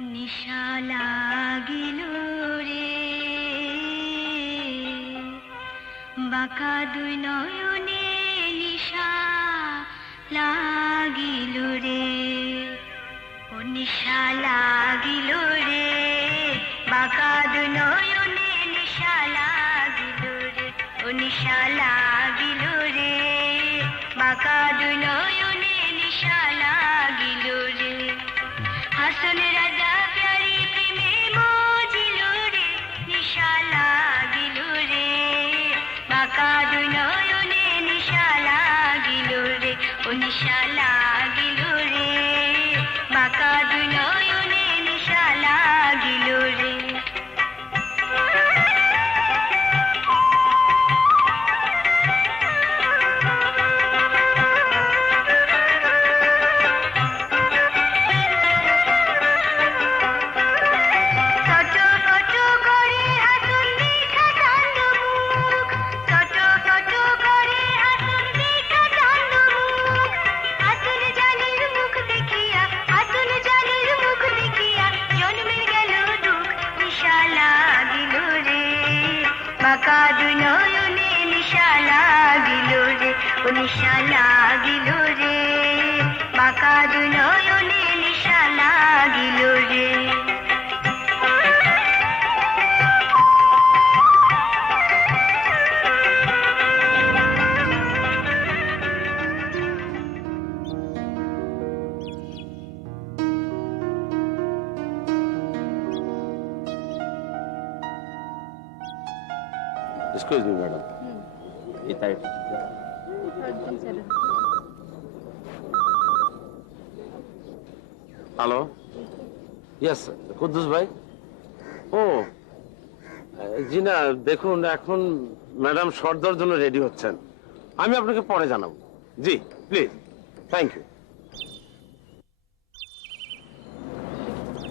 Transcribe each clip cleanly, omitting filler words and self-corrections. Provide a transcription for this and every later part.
নিশা লাগিল রে বাঁকা দুই নয়নে নিশা লাগিল রে ও নিশা লাগিল রে বাঁকা দুই নয়নে নিশা লাগিল রে ও নিশা লাগিল রে বাঁকা দুই নয়নে নিশা লাগিল রে হাসন রাজা প্যারি প্রেমে মজিল রে নিশা লাগিল রে বাঁকা দুই নয়নে নিশা লাগিল রে ও নিশা লাগিল রে বাঁকা দুই নয়নে নিশা লাগিল রে বাঁকা দুই নয়নে নিশা লাগিল রে ও নিশা লাগিল রে বাঁকা দুই নয়নে নিশা লাগিল রে Excuse me, madam. Hello, yes Kuddus ভাই। ও জি না, দেখুন এখন ম্যাডাম শর্টদের জন্য রেডি হচ্ছেন, আমি আপনাকে পরে জানাবো। জি প্লিজ, থ্যাংক ইউ।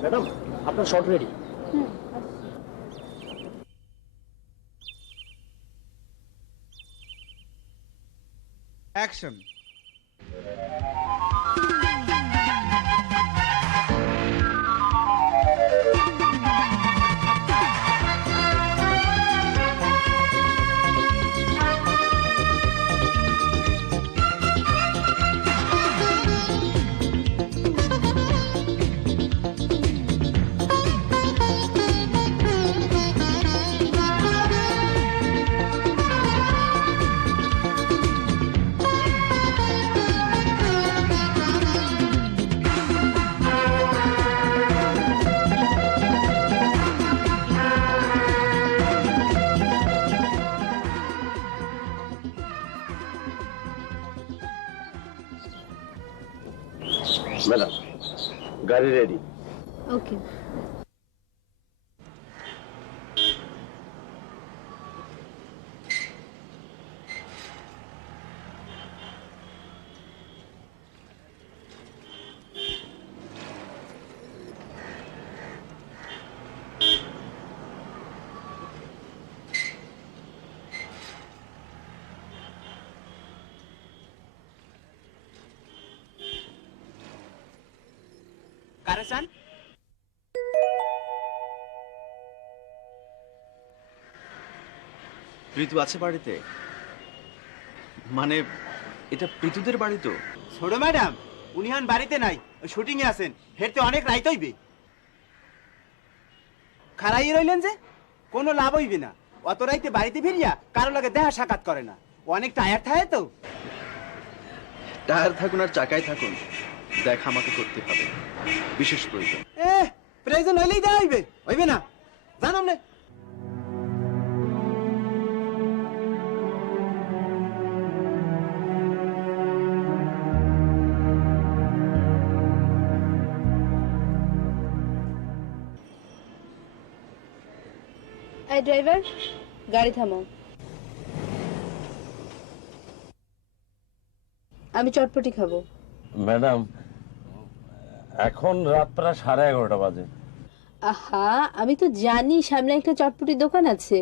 ম্যাডাম আপনার শর্ট রেডি। Action. ম্যাডাম গাড়ি রেডি। ওকে। কারেসান প্রীতু আছে বাড়িতে? মানে এটা প্রীতুদের বাড়ি তো? ছোট ম্যাডাম উনি হন বাড়িতে নাই, শুটিং এ আছেন, হেরতে অনেক রাইত হইবে। খারাই রইলেন যে কোনো লাভ হইবে না, অত রাইতে বাড়িতে ফিরিয়া কারো লাগে দেখা সাক্ষাৎ করে না, অনেক টায়ার থাকে তো। টায়ার থাকুন আর চাকায় থাকুন, দেখা আমাকে করতে হবে, বিশেষ প্রয়োজন। প্রয়োজন হইলেই দেওয়া হইবে, হইবে না জানাম না। এই ড্রাইভার, গাড়ি থামাও। আমি চটপটি খাবো। ম্যাডাম এখন রাত প্রায় 11:30 বাজে। আহা, আমি তো জানি সামনে একটা চটপটির দোকান আছে।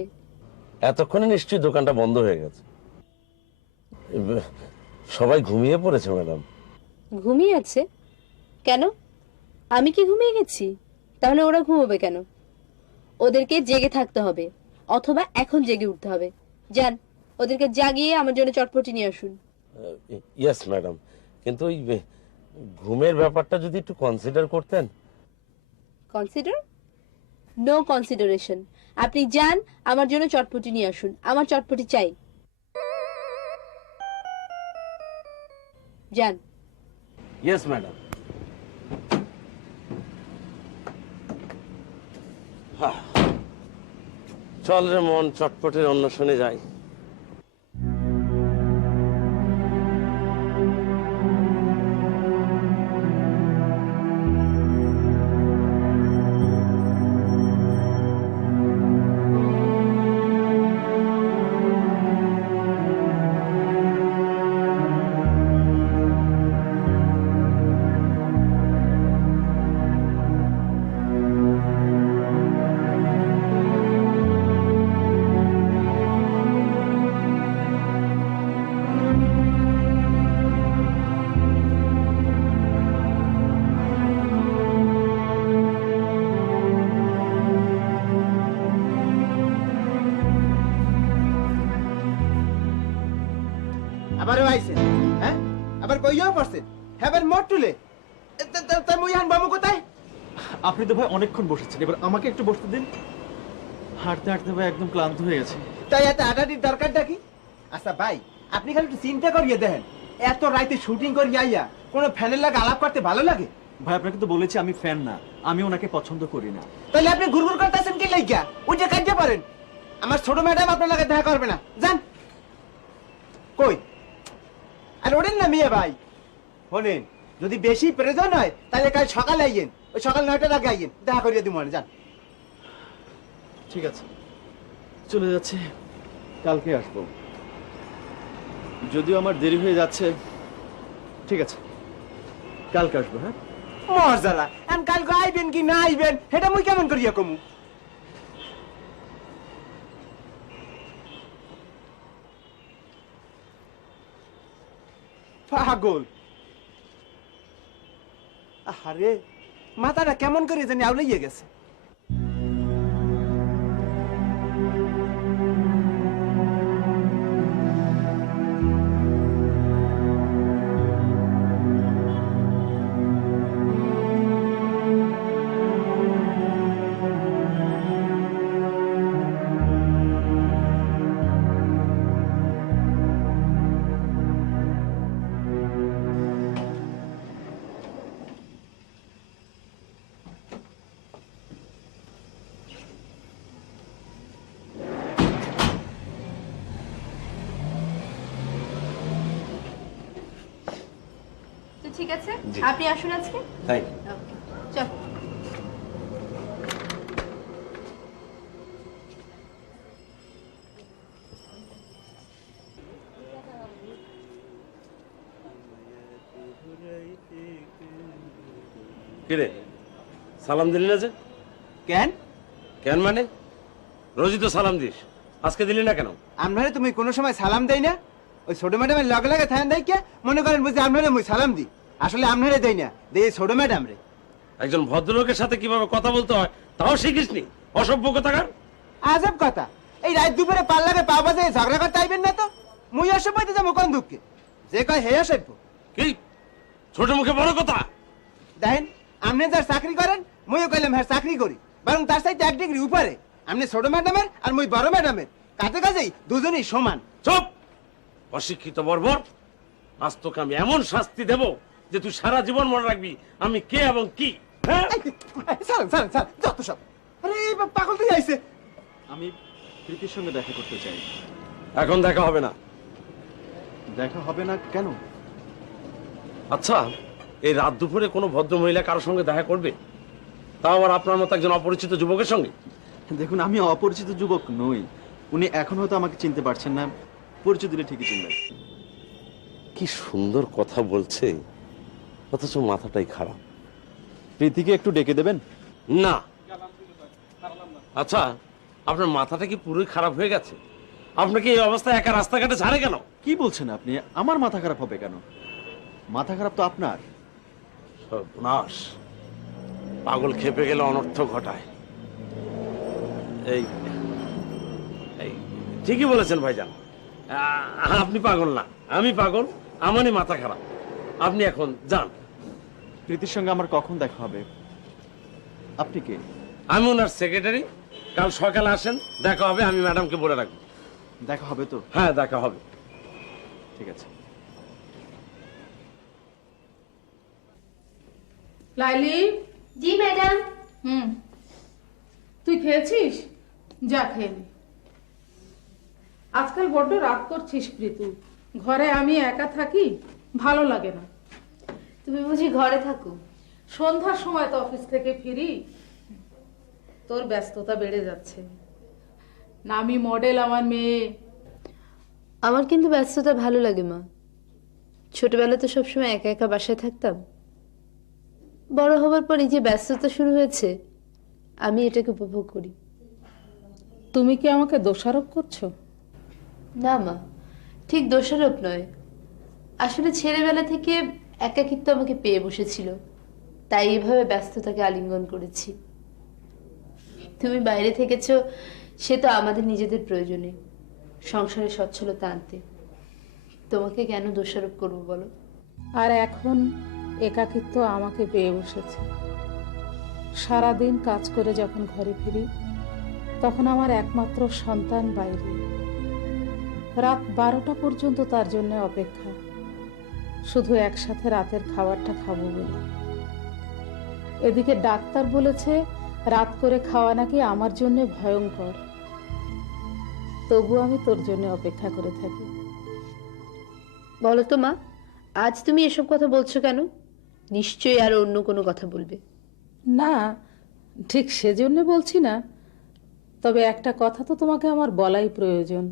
এতক্ষণে নিশ্চয়ই দোকানটা বন্ধ হয়ে গেছে, সবাই ঘুমিয়ে পড়েছে ম্যাডাম। ঘুমিয়ে আছে? কেন, আমি কি ঘুমিয়ে গেছি? তাহলে ওরা ঘুমোবে কেন? ওদেরকে জেগে থাকতে হবে, অথবা এখন জেগে উঠতে হবে। যান, ওদেরকে জাগিয়ে আমার জন্য চটপটি নিয়ে আসুন। ইয়েস ম্যাডাম, কিন্তু ওই ঘুমের ব্যাপারটা যদি একটু কনসিডার করতেন। কনসিডার? No consideration. আপনি যান, আমার জন্য চটপটি নিয়ে আসুন। আমার চটপটি চাই। যান। Yes madam. চল রে মন, চটপটের অন্বেষণে যাই। আবারও আইছেন? হ্যাঁ, আবার কইয়াও পড়ছেন? হ্যাঁ, মোট তুলে তার মুইহান বাবু কোথায়? আপনি তো ভাই অনেকক্ষণ বসেছেন, এবার আমাকে একটু বসতে দিন। হাঁটতে হাঁটতে ভাই একদম ক্লান্ত হয়ে গেছে। তাই এত আটাটির দরকারটা কি? আচ্ছা ভাই, আপনি খালি একটু চিন্তা করিয়ে দেখেন, এত রাইতে শুটিং করিয়ে আইয়া কোনো ফ্যানের লাগে আলাপ করতে ভালো লাগে? ভাই আপনাকে তো বলেছি আমি ফ্যান না, আমি ওনাকে পছন্দ করি না। তাহলে আপনি ঘুরঘুর করতেছেন কি লাইগা? ওইটা কাটতে পারেন। আমার ছোট ম্যাডাম আপনার লাগে দেখা করবে না, যান। কই আর ওঠেন না মিয়া ভাই। শোনেন, যদি বেশি প্রয়োজন হয় তাহলে কাল সকালে আইয়েন, ওই সকাল 9টার আগে আইয়েন, দেখা করিয়ে দিব। যান। ঠিক আছে, চলে যাচ্ছে, কালকে আসবো। যদিও আমার দেরি হয়ে যাচ্ছে, ঠিক আছে কালকে আসবো। হ্যাঁ, মজালা এখন কালকে আইবেন কি না আইবেন সেটা মুই কেমন করিয়া কমু? পাগল। আরে মাথাটা কেমন করে জানি আউলাইয়া গেছে। ঠিক আছে, আপনি আসুন আজকে। তাই চল। কিরে, সালাম দিলি না যে? কেন? কেন মানে? রোজই তো সালাম দিস, আজকে দিলি না কেন? আপনারে তুমি কোনো সময় সালাম দেই না? ওই ছোট ম্যাডামের লগে লগে থাকেন দেয় কে মনে করেন বুঝি আপনারে মুই সালাম দিই। আসলে আপনারে দেই না, দেই ছোট ম্যাডাম রে। একজন ভদ্রলোকের সাথে কিভাবে কথা বলতে হয় তাও শিখিসনি? অসভ্য কথাকার। আজব কথা, এই রাত দুপুরে পাল্লাকে পা বাজে ঝগড়া করতে আইবেন না তো? মুই অসভ্য হইতে যাবো কোন দুঃখে? যে কয় হে অসভ্য। কি ছোট মুখে বড় কথা? দেখেন, আপনি যার চাকরি করেন মুইও কইলাম হ্যাঁ চাকরি করি, বরং তার সাথে 1 ডিগ্রি উপরে। আপনি ছোট ম্যাডামের আর মুই বড় ম্যাডামের, কাজে কাজেই দুজনই সমান। চুপ, অশিক্ষিত বর্বর। আজ তোকে আমি এমন শাস্তি দেব যে তুই সারা জীবন মনে রাখবি আমি কে এবং কি। হ্যাঁ, ছাড়েন ছাড়েন ছাড়, যত সব। আরে এই পাগল তুই আইছে। আমি প্রীতির সঙ্গে দেখা করতে চাই। এখন দেখা হবে না। দেখা হবে না কেন? আচ্ছা, এই রাত দুপুরে কোনো ভদ্র মহিলা কারোর সঙ্গে দেখা করবে? তাও আবার আপনার মতো একজন অপরিচিত যুবকের সঙ্গে? দেখুন, আমি অপরিচিত যুবক নই। উনি এখন হয়তো আমাকে চিনতে পারছেন না, পরিচয় দিলে ঠিকই চিনবেন। কি সুন্দর কথা বলছে, অথচ মাথাটাই খারাপ। প্রীতিকে একটু ডেকে দেবেন? না। আচ্ছা, আপনার মাথাটা কি পুরোই খারাপ হয়ে গেছে? আপনাকে এই অবস্থায় একা রাস্তাঘাটে ছাড়ে কেন? কি বলছেন আপনি? আমার মাথা খারাপ হবে কেন? মাথা খারাপ তো আপনার। সর্বনাশ। পাগল খেপে গেলে অনর্থ ঘটায়। এই এই ঠিকই বলেছেন ভাইজান, আপনি পাগল না, আমি পাগল, আমারই মাথা খারাপ। আপনি এখন যান। প্রীতির সঙ্গে আমার কখন দেখা হবে? আপনি কে? আমি ওনার সেক্রেটারি। কাল সকালে আসেন, দেখা হবে। আমি ম্যাডামকে বলে রাখবো। দেখা হবে তো? হ্যাঁ, দেখা হবে। ঠিক আছে। লাইলি, জি ম্যাডাম। তুই খেয়েছিস? যা খেয়ে নে। আজকাল বড্ড রাগ করছিস প্রীতু। ঘরে আমি একা থাকি, ভালো লাগে না। তুমি বুঝি ঘরে থাকো? সন্ধ্যার সময় তো অফিস থেকে ফিরি। তোর ব্যস্ততা বেড়ে যাচ্ছে। নামি মডেল আমার মেয়ে। আমার কিন্তু ব্যস্ততা ভালো লাগে মা। ছোটবেলা তো সবসময় একা একা বাসায় থাকতাম। বড় হবার পর এই যে ব্যস্ততা শুরু হয়েছে, আমি এটাকে উপভোগ করি। তুমি কি আমাকে দোষারোপ করছো? না মা, ঠিক দোষারোপ নয়। আসলে ছেলেবেলা থেকে একাকিত্ব আমাকে পেয়ে বসেছিল, তাই এভাবে ব্যস্ততাকে আলিঙ্গন করেছি। তুমি বাইরে থেকেছো, সে তো আমাদের নিজেদের প্রয়োজনে, সংসারে সচ্ছলতা আনতে। তোমাকে কেন দোষারোপ করবো বলো? আর এখন একাকিত্ব আমাকে পেয়ে বসেছে। সারাদিন কাজ করে যখন ঘরে ফিরি, তখন আমার একমাত্র সন্তান বাইরে। রাত 12টা পর্যন্ত তার জন্য অপেক্ষা, শুধু একসাথে রাতের খাবারটা খাবো বলে। এদিকে ডাক্তার বলেছে রাত করে খাওয়া নাকি আমার জন্য ভয়ঙ্কর। তবু আমি তোর জন্য অপেক্ষা করে থাকি। বলো তো মা, আজ তুমি এসব কথা বলছো কেন? নিশ্চয়ই আরো অন্য কোনো কথা বলবে। না, ঠিক সেজন্য বলছি না। তবে একটা কথা তো তোমাকে আমার বলাই প্রয়োজন।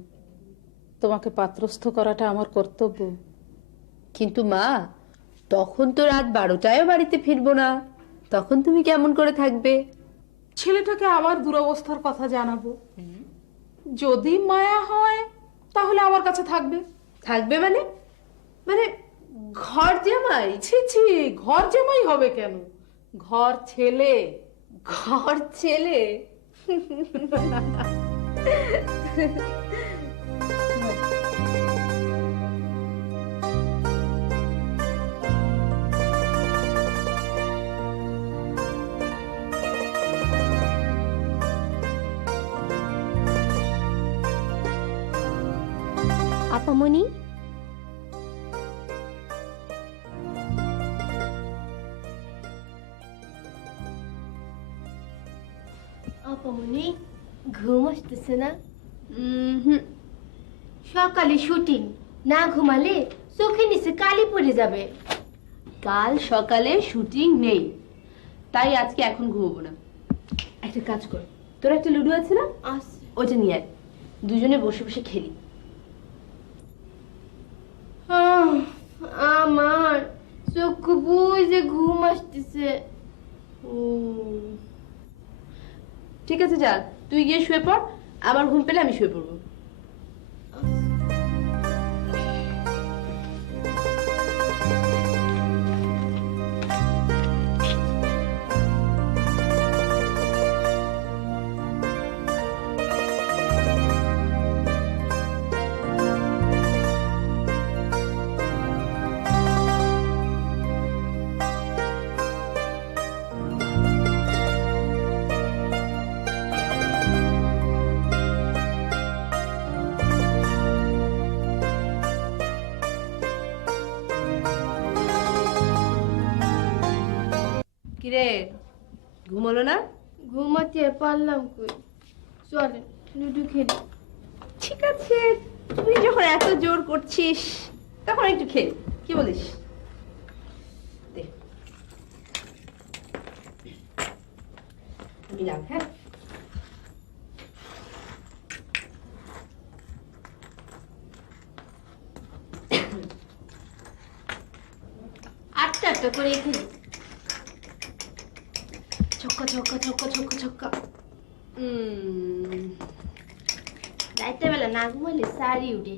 তোমাকে পাত্রস্থ করাটা আমার কর্তব্য। কিন্তু মা, তখন তো রাত 12টায়ও বাড়িতে ফিরবো না, তখন তুমি কেমন করে থাকবে? ছেলেটাকে আবার দুরবস্থার কথা জানাবো। যদি মায়া হয় তাহলে আমার কাছে থাকবে। থাকবে মানে? মানে ঘর জামাই? ছি ছি, ঘর জামাই হবে কেন? ঘর ছেলে। ঘর ছেলে? আপামনি, আপামনি ঘুম আসতেছে না? সকালে শুটিং, না ঘুমালে চোখে নিচে কালি পড়ে যাবে। কাল সকালে শুটিং নেই, তাই আজকে এখন ঘুমবো না। একটা কাজ কর, তোর একটা লুডো আছে না, ওইটা নিয়ে আয়, দুজনে বসে বসে খেলি। আমার চক্ষু বুঝে ঘুম আসতেছে। ঠিক আছে, যা তুই গিয়ে শুয়ে পড়, আমার ঘুম পেলে আমি শুয়ে পড়বো। কিরে, ঘুমোলো না? ঘুমাতে পারলাম কই। চলে লুডো খেলি। ঠিক আছে, তুই যখন এত জোর করছিস তখন একটু খেলি, কি বলিস? দে, নিলাম। হ্যাঁ, আটটা আটটা করে খেলি। ছক্কা ছক্কা ছক্কা ছক্কা ছক্কা। রাইতে বেলা না ঘুমালে সারি উঠে।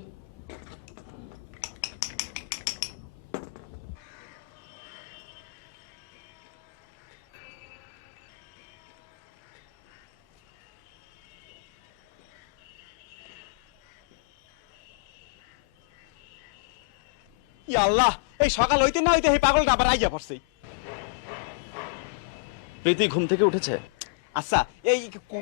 ইয়া আল্লাহ, এই সকাল হইতে না হইতে এই পাগলটা আবার আইয়া পড়ছে। প্রীতি ঘুম থেকে উঠেছে? আচ্ছা, এই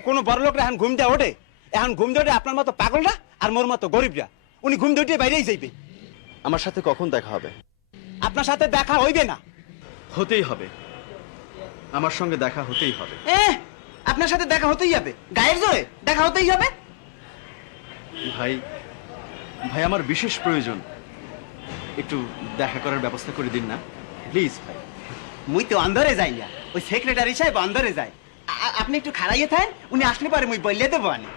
কোনো বড় লোকরা এখন ঘুম দেওয়া ওঠে? এখন ঘুম দিয়ে ওঠে আপনার মতো পাগলরা আর মোর মতো গরিবরা। উনি ঘুম দিয়ে উঠে বাইরেই যাইবে। আমার সাথে কখন দেখা হবে? আপনার সাথে দেখা হইবে না। হতেই হবে, আমার সঙ্গে দেখা হতেই হবে। আপনার সাথে দেখা হতেই হবে, গায়ের জোরে দেখা হতেই হবে। ভাই, ভাই আমার বিশেষ প্রয়োজন, একটু দেখা করার ব্যবস্থা করে দিন না প্লিজ ভাই। মুই তো অন্ধরে যাই না, ওই সেক্রেটারি সাহেব অন্ধরে যায়। আপনি একটু খাড়াইয়ে থাকেন, উনি আসলে পারে মুই বললে দেবো আনি।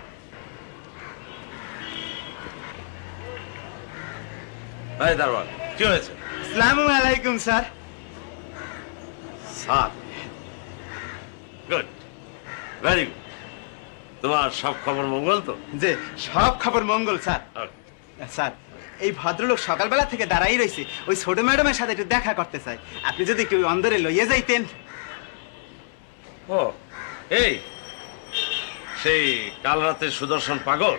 এই দারোয়ান, কি হয়েছে? আসসালামু আলাইকুম sir. Sir, good, very good. তোমার সব খবর মঙ্গল তো? যে সব খবর মঙ্গল স্যার। স্যার, এই ভদ্রলোক সকালবেলা থেকে দাঁড়াই রয়েছে, ওই ছোট ম্যাডামের সাথে একটু দেখা করতে চাই। আপনি যদি একটু অন্দরে লইয়ে যাইতেন। ও, এই সেই কাল রাতে সুদর্শন পাগল?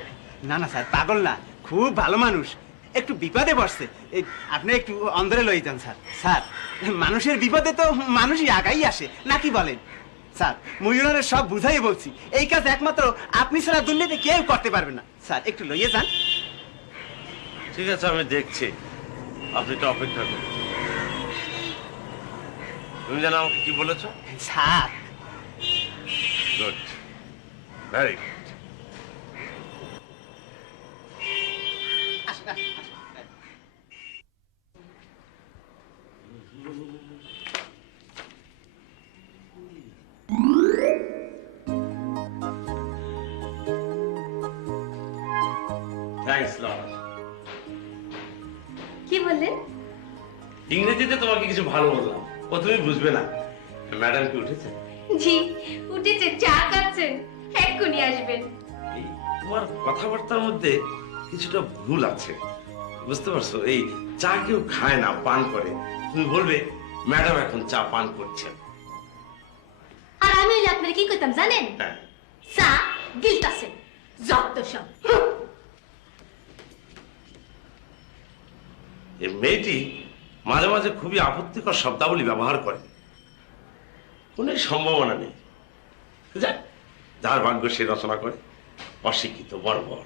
না না স্যার, পাগল না, খুব ভালো মানুষ। একটু বিপদে পড়ছে, এই আপনি একটু অন্দরে লইয়ে যান স্যার। স্যার, মানুষের বিপদে তো মানুষই আগাই আসে, নাকি বলেন? স্যার, ময়ূরের সব বুঝাই বলছি, এই কাজ একমাত্র আপনি ছাড়া দুনিয়াতে কেউ করতে পারবে না। স্যার, একটু লইয়ে যান। ঠিক আছে, আমি দেখছি, আপনি একটু অপেক্ষা করুন। তুমি জানো আমাকে কি বলেছো? Sir, good, very good. Thanks Lord. কি বললেন? ইংরেজিতে তোমাকে কিছু ভালো বললাম, ও তুমি বুঝবে না। ম্যাডাম কি উঠেছে? জি উঠেছে, চা খাচ্ছেন, এক্ষুনি আসবেন। এই তোমার কথাবার্তার মধ্যে কিছুটা ভুল আছে, বুঝতে পারছো? এই চা কেউ খায় না, পান করে। তুমি বলবে ম্যাডাম এখন চা পান করছেন। আর আমি হইলে আপনার কি করতাম জানেন? হ্যাঁ, চা গিলতাছেন, যত সব। এই মেয়েটি মাঝে মাঝে খুবই আপত্তিকর শব্দাবলী ব্যবহার করে, কোনো সম্ভাবনা নেই। যাক, যার ভাগ্য সে রচনা করে, অশিক্ষিত বর্বর।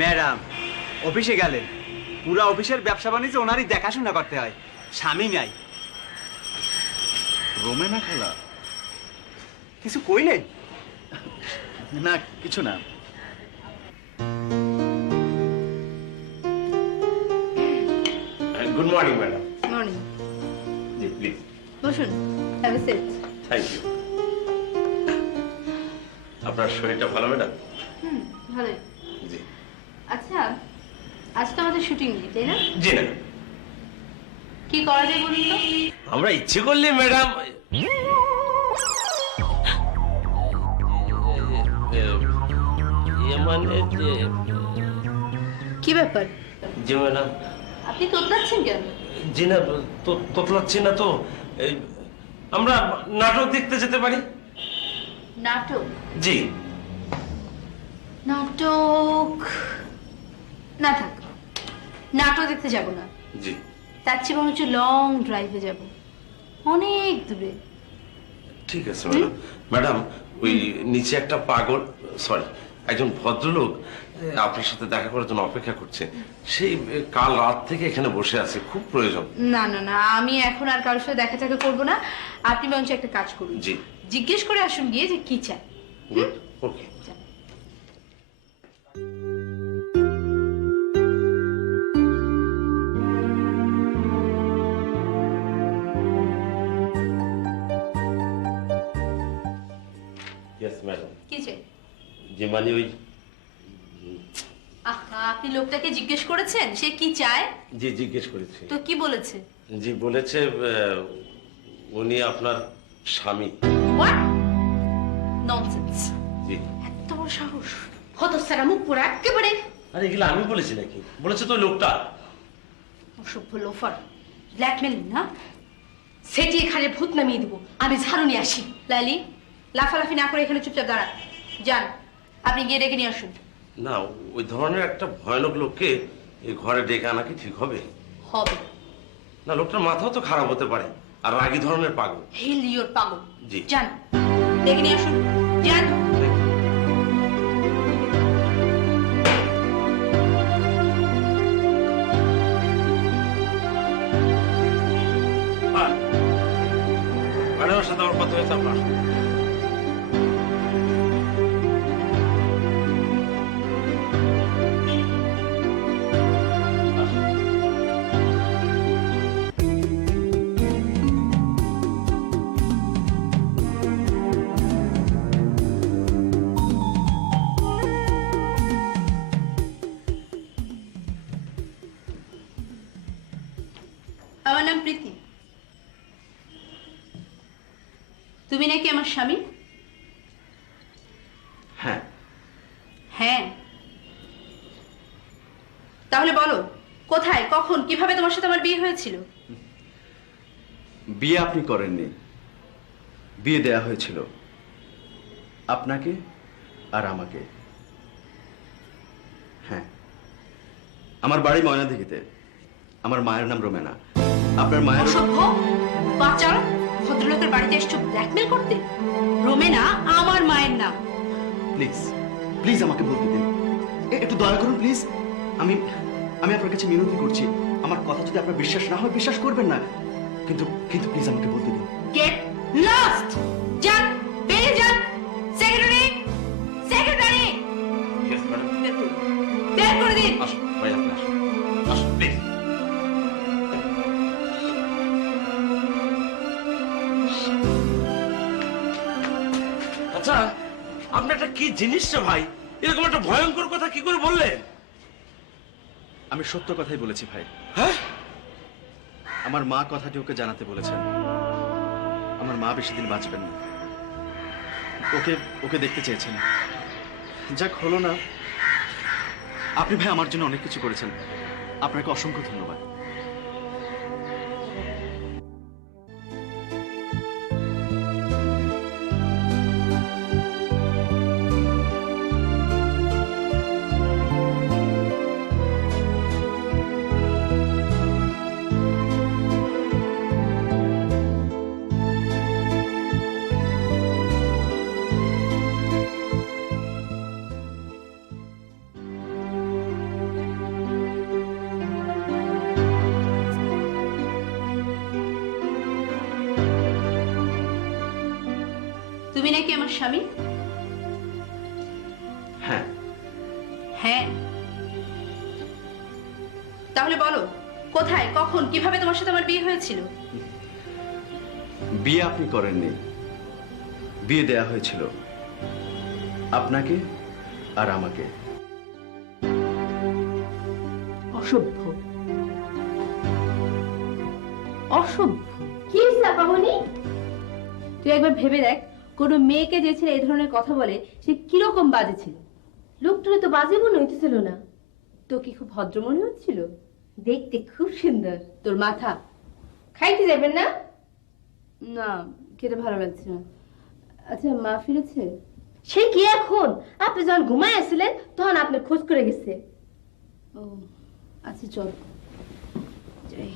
ম্যাডাম অফিসে গেলেন, পুরো অফিসের ব্যবসা বাণিজ্য ওনারই দেখাশোনা করতে হয়, স্বামী নাই। রোমেনা খালা? কিছু কইলেন? না, কিছু না। Good morning madam. মর্নিং। জি প্লিজ। বসুন, have a seat. Thank you. আপনার শরীরটা ভালো ম্যাডাম? ভালোই। জি। আচ্ছা, আজ তো আমাদের শুটিং নেই, তাই না? জি না, কি করা যায় বলুন তো? আমরা ইচ্ছে করলে ম্যাডাম মানে যে কি ব্যাপার? জি ম্যাডাম। আপনি তোতলাচ্ছেন কেন? জি না, তোতলাচ্ছি না তো। এই আমরা নাটক দেখতে যেতে পারি। নাটক? জি। নাটক না থাক, নাটক দেখতে যাব না। জি। তার চেয়ে বরঞ্চ লং ড্রাইভে যাব, অনেক দূরে। ঠিক আছে ম্যাডাম। ম্যাডাম, ওই নিচে একটা পাগল, সরি, একজন ভদ্রলোক আপনার সাথে দেখা করার জন্য অপেক্ষা করছে। সেই কাল রাত থেকে এখানে বসে আছে, খুব প্রয়োজন। না না না, আমি এখন আর কারোর সাথে দেখা টাকা করবো না। আপনি বরঞ্চ একটা কাজ করুন, জি। জিজ্ঞেস করে আসুন গিয়ে যে কি চাই। গুড। ওকে। Yes madam. কি চাই? যে মানে ওই আহা, আপনি লোকটাকে জিজ্ঞেস করেছেন সে কি চায়? জি জিজ্ঞেস করেছি। তো কি বলেছে? জি বলেছে উনি আপনার স্বামী। What nonsense! জি। এত বড় সাহস! হতচ্ছাড়া মুখ পোড়া একেবারে। আরে এগুলো আমি বলেছি নাকি? বলেছে তো ওই লোকটা। অসভ্য লোফার, ব্ল্যাকমেল না? সেটি এখানে ভূত নামিয়ে দিব। আমি ঝাড়ু নিয়ে আসি। লাইলি, লাফালাফি না করে এখানে চুপচাপ দাঁড়া। যান, আপনি গিয়ে ডেকে নিয়ে আসুন। না, ওই ধরনের একটা ভয়ানক লোককে এই ঘরে ডেকে আনা কি ঠিক হবে? হবে না, লোকটার মাথাও তো খারাপ হতে পারে, আর রাগী ধরনের পাগল। হিল ইওর পাগল। জি। যান, ডেকে নিয়ে আসুন। যান। ম্যাডামের সাথে আমার কথা হয়েছে আপনার? আমার নাম প্রীতি। তুমি নাকি আমার স্বামী? হ্যাঁ। হ্যাঁ, তাহলে বলো কোথায়, কখন, কিভাবে তোমার সাথে আমার বিয়ে হয়েছিল? বিয়ে আপনি করেননি, বিয়ে দেয়া হয়েছিল আপনাকে আর আমাকে। হ্যাঁ, আমার বাড়ি ময়নাদিঘিতে। আমার মায়ের নাম রোমেনা। আপনার মায়ের অসভ্য বাচ্চা, ভদ্রলোকের বাড়িতে এসছো ব্ল্যাকমেল করতে? রোমেনা আমার মায়ের নাম। প্লিজ প্লিজ আমাকে বলতে দিন, একটু দয়া করুন প্লিজ। আমি আমি আপনার কাছে মিনতি করছি, আমার কথা যদি আপনার বিশ্বাস না হয় বিশ্বাস করবেন না, কিন্তু কিন্তু প্লিজ আমাকে বলতে দিন। Get lost! যান, বেরিয়ে যান। Secretary, secretary, yes madam. বের করে দিন। আসুন ভাই, আপনি আসুন, আসুন প্লিজ। আচ্ছা, আপনি একটা কি জিনিসটা ভাই, এরকম একটা ভয়ঙ্কর কথা কি করে বললেন? আমি সত্য কথাই বলেছি ভাই। হ্যাঁ? আমার মা কথাটি ওকে জানাতে বলেছেন। আমার মা বেশি দিন বাঁচবেন না, ওকে ওকে দেখতে চেয়েছেন। যাক, হলো না। আপনি ভাই আমার জন্য অনেক কিছু করেছেন, আপনাকে অসংখ্য ধন্যবাদ। তুমি নাকি আমার স্বামী? হ্যাঁ। হ্যাঁ, তাহলে বলো কোথায়, কখন, কিভাবে তোমার সাথে আমার বিয়ে হয়েছিল? বিয়ে আপনি করেননি, বিয়ে দেয়া হয়েছিল আপনাকে আর আমাকে। অসভ্য, অসভ্য। কি সাপামনি? তুই একবার ভেবে দেখ, কোনো মেয়েকে যে ছেলে এই ধরনের কথা বলে সে কিরকম বাজে ছিল। লোকটারে তো বাজে মনে হইতেছিল না। তো কি খুব ভদ্র মনে হচ্ছিল? দেখতে খুব সুন্দর। তোর মাথা। খাইতে যাবেন না? না, খেতে ভালো লাগছে না। আচ্ছা, মা ফিরেছে? সে কি এখন? আপনি যখন ঘুমায় আসছিলেন তখন আপনার খোঁজ করে গেছে। ও আচ্ছা, চল যাই।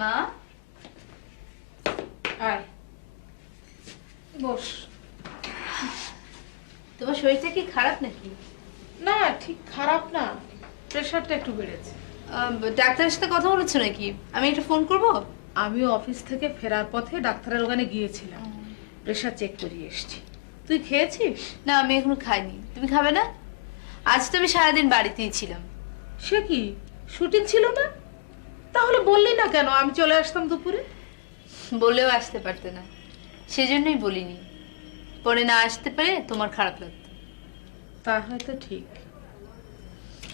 মা, আয়। শরীরটা কি খারাপ নাকি? না, ঠিক খারাপ না, প্রেশারটা একটু বেড়েছে। ডাক্তারের সাথে কথা বলেছো নাকি? আমি একটু ফোন করব। আমি অফিস থেকে ফেরার পথে ডাক্তারের ওখানে গিয়েছিলাম, প্রেশার চেক করিয়ে এসেছি। তুই খেয়েছিস? না, আমি এখনো খাইনি। তুমি খাবে না? আজ তো আমি সারাদিন বাড়িতেই ছিলাম। সে কি, শুটিং ছিল না? তাহলে বললি না কেন? আমি চলে আসতাম দুপুরে। বলেও আসতে পারতে না, সেজন্যই বলিনি। পরে না আসতে পারে তোমার খারাপ লাগতো। তা হয়তো ঠিক।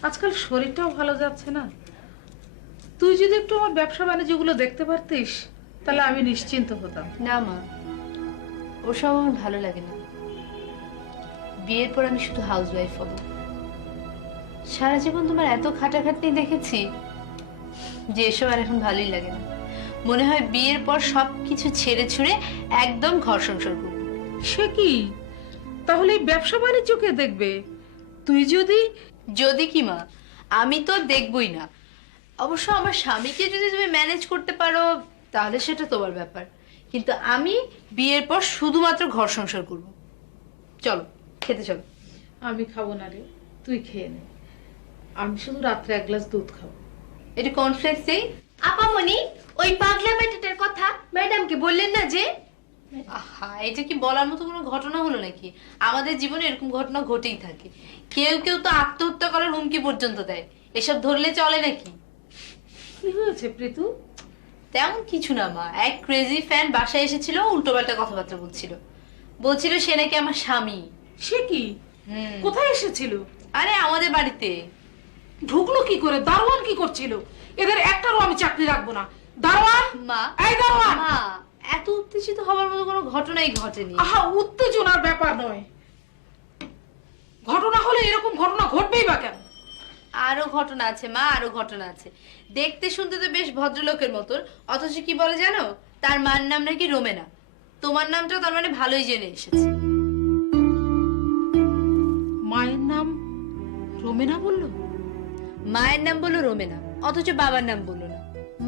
আজকাল শরীরটাও ভালো যাচ্ছে না। তুই যদি একটু আমার ব্যবসা বাণিজ্যগুলো দেখতে পারতিস, তাহলে আমি নিশ্চিন্ত হতাম। না মা, ওসব আমার ভালো লাগে না। বিয়ের পর আমি শুধু হাউসওয়াইফ হব। সারা জীবন তোমার এত খাটাখাটনি দেখেছি যে এসব আর এখন ভালোই লাগে না। মনে হয় বিয়ের পর সবকিছু ছেড়ে ছুড়ে একদম ঘর সংসার করব। সে কি, তাহলে এই ব্যবসা বাণিজ্য কে দেখবে? তুই যদি কি মা, আমি তো দেখবই না। অবশ্য আমার স্বামীকে যদি তুমি ম্যানেজ করতে পারো তাহলে সেটা তোমার ব্যাপার, কিন্তু আমি বিয়ের পর শুধুমাত্র ঘর সংসার করব। চলো খেতে চলো। আমি খাবো না রে, তুই খেয়ে নে। আমি শুধু রাত্রে এক গ্লাস দুধ খাবো। এটা কর্নফ্লেক্স দেই। আপামনি, ওই পাগলা মেয়েটার কথা ম্যাডামকে বললেন না যে? আহা, এটা কি বলার মতো কোনো ঘটনা হলো নাকি? আমাদের জীবনে এরকম ঘটনা ঘটেই থাকে। কেউ কেউ তো আত্মহত্যা করার হুমকি পর্যন্ত দেয়। এসব ধরলে চলে নাকি? কি হয়েছে প্রীতু? তেমন কিছু না মা, এক ক্রেজি ফ্যান বাসায় এসেছিল, উল্টোপাল্টা কথাবার্তা বলছিল সে নাকি আমার স্বামী। সে কি, কোথায় এসেছিল? আরে আমাদের বাড়িতে। ঢুকলো কি করে? দারোয়ান কি করছিল? এদের একটারও আমি চাকরি রাখবো না। দারোয়ান! মা, এই দারোয়ান! মা, এত উত্তেজিত হবার মতো কোনো ঘটনাই ঘটেনি। আহা, উত্তেজনার ব্যাপার নয়। ঘটনা হলে এরকম ঘটনা ঘটবেই বা কেন? আরো ঘটনা আছে মা, আরো ঘটনা আছে। দেখতে শুনতে তো বেশ ভদ্রলোকের মতন, অথচ কি বলে জানো? তার মার নাম নাকি রোমেনা। তোমার নামটাও তার মানে ভালোই জেনে এসেছে। মায়ের নাম রোমেনা বললো? মায়ের নাম বললো রোমেনা, অথচ বাবার নাম বললো না।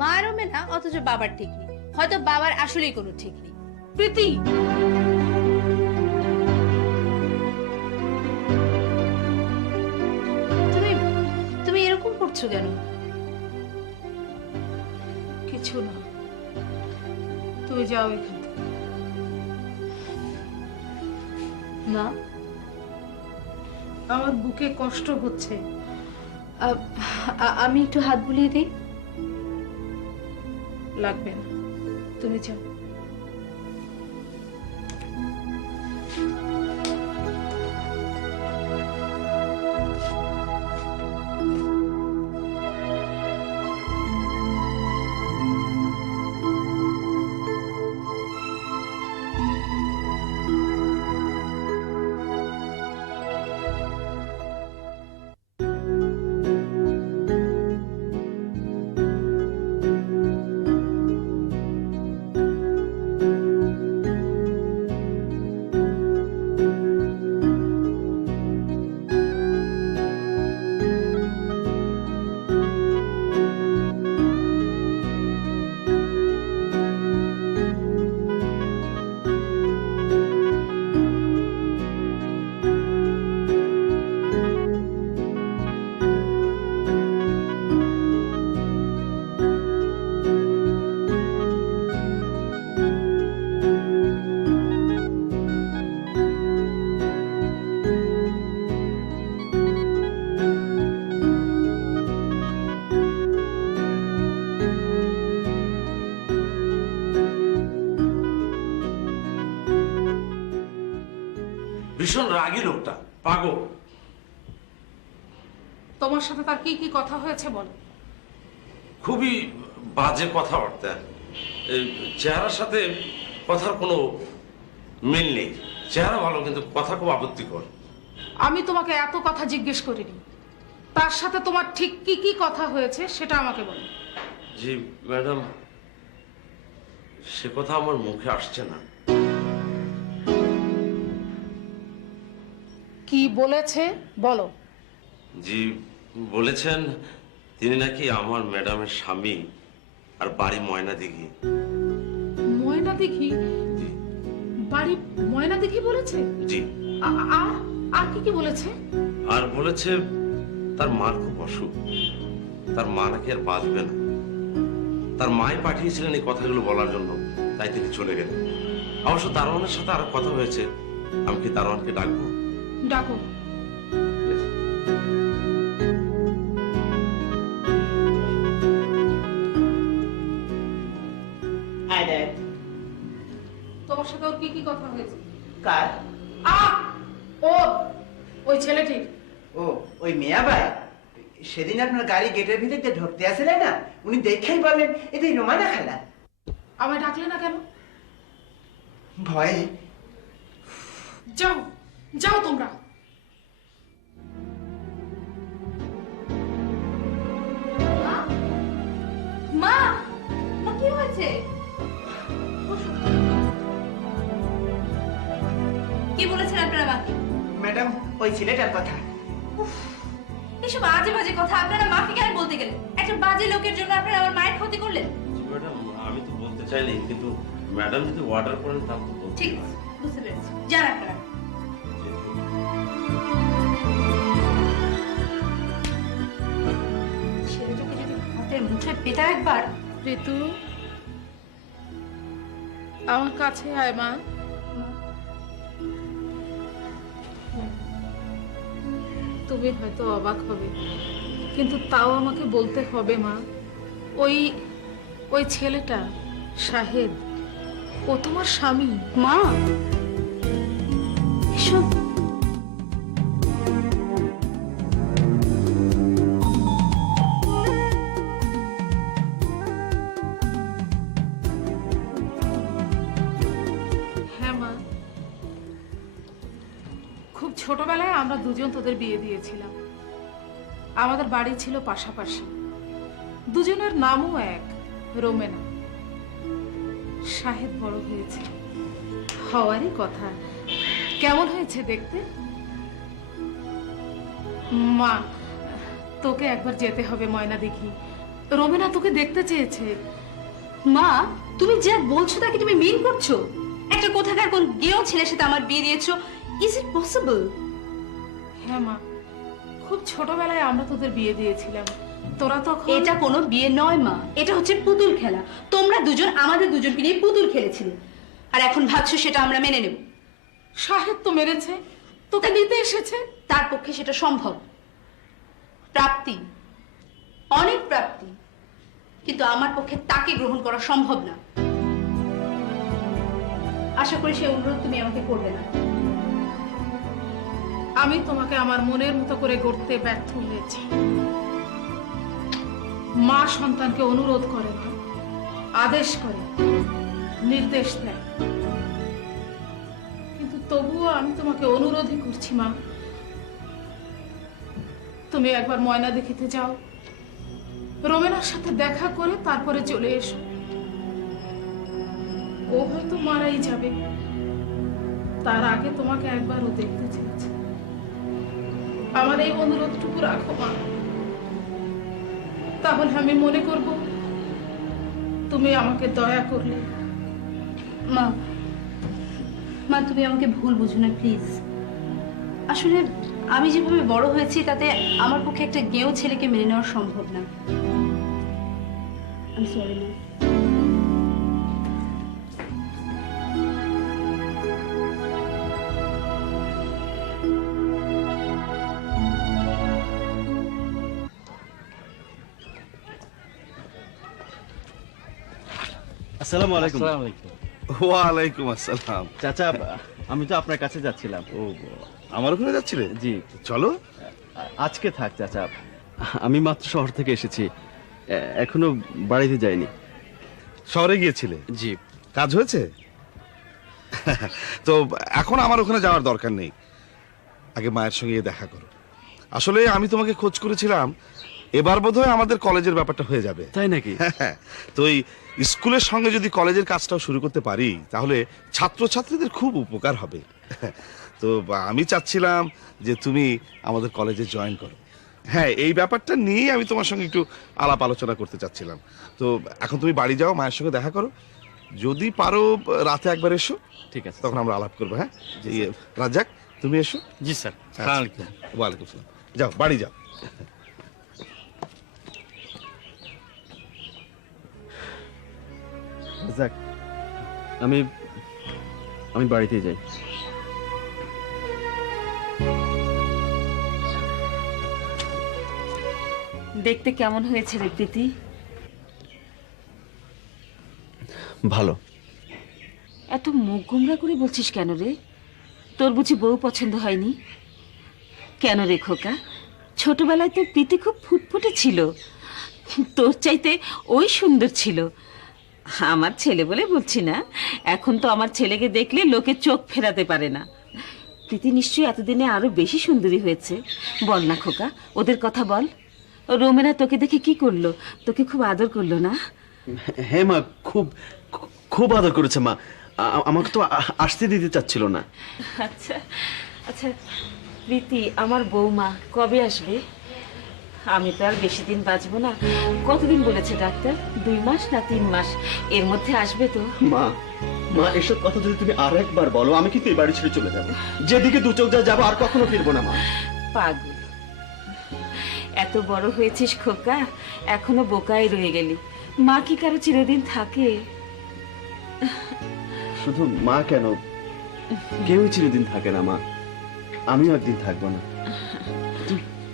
মা রোমেনা, অথচ বাবার ঠিক নেই। হয়তো বাবার আসলেই কোনো ঠিক নেই। প্রীতি, তুমি তুমি এরকম করছো কেন? কিছু না, তুমি যাও এখান থেকে। মা, আমার বুকে কষ্ট হচ্ছে। আমি একটু হাত বুলিয়ে দিই। লাগবে না, তুমি যাও। ভীষণ রাগী লোকটা, পাগল। তোমার সাথে তার কি কি কথা হয়েছে বলো। খুবই বাজে কথাবার্তা। চেহারার সাথে কথার কোনো মিল নেই। চেহারা ভালো, কিন্তু কথা খুব আপত্তিকর। আমি তোমাকে এত কথা জিজ্ঞেস করিনি। তার সাথে তোমার ঠিক কি কি কথা হয়েছে সেটা আমাকে বলো। জি ম্যাডাম, সে কথা আমার মুখে আসছে না। কি বলেছে বলো। জি বলেছেন তিনি নাকি আমার ম্যাডামের স্বামী, আর বাড়ি ময়নাদিঘি। ময়নাদিঘি? জি বাড়ি ময়নাদিঘি বলেছে? জি। আর কি কি বলেছে? আর বলেছে তার মার খুব অসুখ, তার মা নাকি আর বাঁচবে না। তার মাই পাঠিয়েছিলেন এই কথাগুলো বলার জন্য, তাই তিনি চলে গেলেন। অবশ্য দারোয়ানের সাথে আরো কথা হয়েছে, আমি কি দারোয়ানকে ডাকবো? ডাকো। তোমার সাথে ওর কি কি কথা হয়েছে? কার? ও ওই ছেলেটির। ও ওই মিয়া ভাই, সেদিন আপনার গাড়ি গেটের ভিতর দিয়ে ঢুকতে আসলে না, উনি দেখেই বললেন এটাই রোমানা খালা। আমায় ডাকলে না কেন? ভয়ে। যাও যাও তোমরা। মা, মা কি হয়েছে? কি বলেছেন আপনারা মাকে? ম্যাডাম ওই ছেলেটার কথা। এসব আজে বাজে কথা আপনারা মাকে কেন বলতে গেলেন? একটা বাজে লোকের জন্য আপনারা আমার মায়ের ক্ষতি করলেন। ম্যাডাম, আমি তো বলতে চাইনি, কিন্তু ম্যাডাম যদি অর্ডার করেন তাহলে তো বলতে ঠিক আছে, বুঝতে পেরেছি। যান আপনারা। ছেলেটাকে যদি হাতের মুঠোয় পেটা একবার। ঋতু, আমার কাছে আয় মা। তুমি হয়তো অবাক হবে, কিন্তু তাও আমাকে বলতে হবে মা। ওই ওই ছেলেটা শাহেদ, ও তোমার স্বামী। মা, এসব হ্যাঁ মা, খুব ছোটবেলায় আমরা দুজন তোদের বিয়ে দিয়েছিলাম। আমাদের বাড়ি ছিল পাশাপাশি, দুজনের নামও এক, রোমেনা। শাহেদ বড় হয়েছে, হওয়ারই কথা। কেমন হয়েছে দেখতে? মা, তোকে একবার যেতে হবে ময়না দেখি। রোমেনা তোকে দেখতে চেয়েছে। মা, তুমি যা বলছো তা কি তুমি মিন করছো? একটা কোথাকার কোন গেও ছেলের সাথে আমার বিয়ে দিয়েছো? Is it possible? হ্যাঁ মা, খুব ছোটবেলায় আমরা তোদের বিয়ে দিয়েছিলাম। তোরা তখন এটা কোনো বিয়ে নয় মা, এটা হচ্ছে পুতুল খেলা। তোমরা দুজন আমাদের দুজনকে নিয়ে পুতুল খেলেছিলে, আর এখন ভাবছো সেটা আমরা মেনে নেব। শাহেদ তো মেরেছে, তোকে নিতে এসেছে। তার পক্ষে সেটা সম্ভব। প্রাপ্তি, অনেক প্রাপ্তি, কিন্তু আমার পক্ষে তাকে গ্রহণ করা সম্ভব না। আশা করি সেই অনুরোধ তুমি আমাকে করবে না। আমি তোমাকে আমার মনের মতো করে গড়তে ব্যর্থ হয়েছি। মা সন্তানকে অনুরোধ করে না, আদেশ করে, নির্দেশ দেয়। কিন্তু তবুও আমি তোমাকে অনুরোধই করছি মা, তুমি একবার ময়না দেখিতে যাও, রোমেনার সাথে দেখা করে তারপরে চলে এসো। ও হয়তো মারাই যাবে, তার আগে তোমাকে একবার ও দেখতে চেয়েছে। আমার এই অনুরোধটুকু রাখো মা, তাহলে আমি মনে করব তুমি আমাকে দয়া করলে। মা, মা তুমি আমাকে ভুল বুঝো না প্লিজ। আসলে আমি যেভাবে বড় হয়েছি তাতে আমার পক্ষে একটা গেঁয়ো ছেলেকে মেনে নেওয়া সম্ভব না। আমি সরি মা। আসসালামু আলাইকুম। ওয়ালাইকুম আসসালাম। চাচা, আমি তো আপনার কাছে যাচ্ছিলাম। ও, আমার ওখানে যাচ্ছিলে? জি। চলো। আজকে থাক চাচা, আমি মাত্র শহর থেকে এসেছি, এখনো বাড়িতে যাইনি। শহরে গিয়েছিলে? জি। কাজ হয়েছে? তো এখন আমার ওখানে যাওয়ার দরকার নেই, আগে মায়ের সঙ্গে গিয়ে দেখা করো। আসলে আমি তোমাকে খোঁজ করেছিলাম, এবার বোধহয় আমাদের কলেজের ব্যাপারটা হয়ে যাবে। তাই নাকি? তো এই স্কুলের সঙ্গে যদি কলেজের কাজটাও শুরু করতে পারি তাহলে ছাত্রছাত্রীদের খুব উপকার হবে। তো আমি চাচ্ছিলাম যে তুমি আমাদের কলেজে জয়েন করো। হ্যাঁ, এই ব্যাপারটা নিয়েই আমি তোমার সঙ্গে একটু আলাপ আলোচনা করতে চাচ্ছিলাম। তো এখন তুমি বাড়ি যাও, মায়ের সঙ্গে দেখা করো, যদি পারো রাতে একবার এসো, ঠিক আছে, তখন আমরা আলাপ করবো। হ্যাঁ, রাজ্জাক, তুমি এসো। জি স্যার। আচ্ছা। ওয়ালাইকুম আসসালাম। যাও বাড়ি যাও। যাক, আমি আমি বাড়িতেই যাই। দেখতে কেমন হয়েছে রে প্রীতি? ভালো। এত মুখ গুমরা করে বলছিস কেন রে? তোর বুঝি বউ পছন্দ হয়নি? কেন রে খোকা, ছোটবেলায় তো প্রীতি খুব ফুটফুটে ছিল, তোর চাইতে ওই সুন্দর ছিল। আমার ছেলে বলে বলছি না, এখন তো আমার ছেলেকে দেখলে লোকে চোখ ফেরাতে পারে না। প্রীতি নিশ্চয়ই এতদিনে আরো বেশি সুন্দরী হয়েছে। বল না খোকা, ওদের কথা বল। রোমেনা তোকে দেখে কি করলো? তোকে খুব আদর করলো না? হ্যাঁ মা, খুব খুব আদর করেছে মা। আমাকে তো আসতে দিতে চাচ্ছিল না। আচ্ছা আচ্ছা প্রীতি, আমার বৌমা কবে আসবে? আমি তো আর বেশি দিন বাঁচবো না। কতদিন বলেছে ডাক্তার? 2 মাস না 3 মাস, এর মধ্যে আসবে তো? মা মা, এসব কথা যদি তুমি আর একবার বলো, আমি কিন্তু এই বাড়ি ছেড়ে চলে যাবো। যেদিকে দু চোখ যা যাবো, আর কখনো ফিরবো না মা। পাগল, এত বড় হয়েছিস খোকা, এখনো বোকাই রয়ে গেলি। মা কি কারো চিরদিন থাকে? শুধু মা কেন, কেউই চিরদিন থাকে না মা। আমিও একদিন থাকবো না।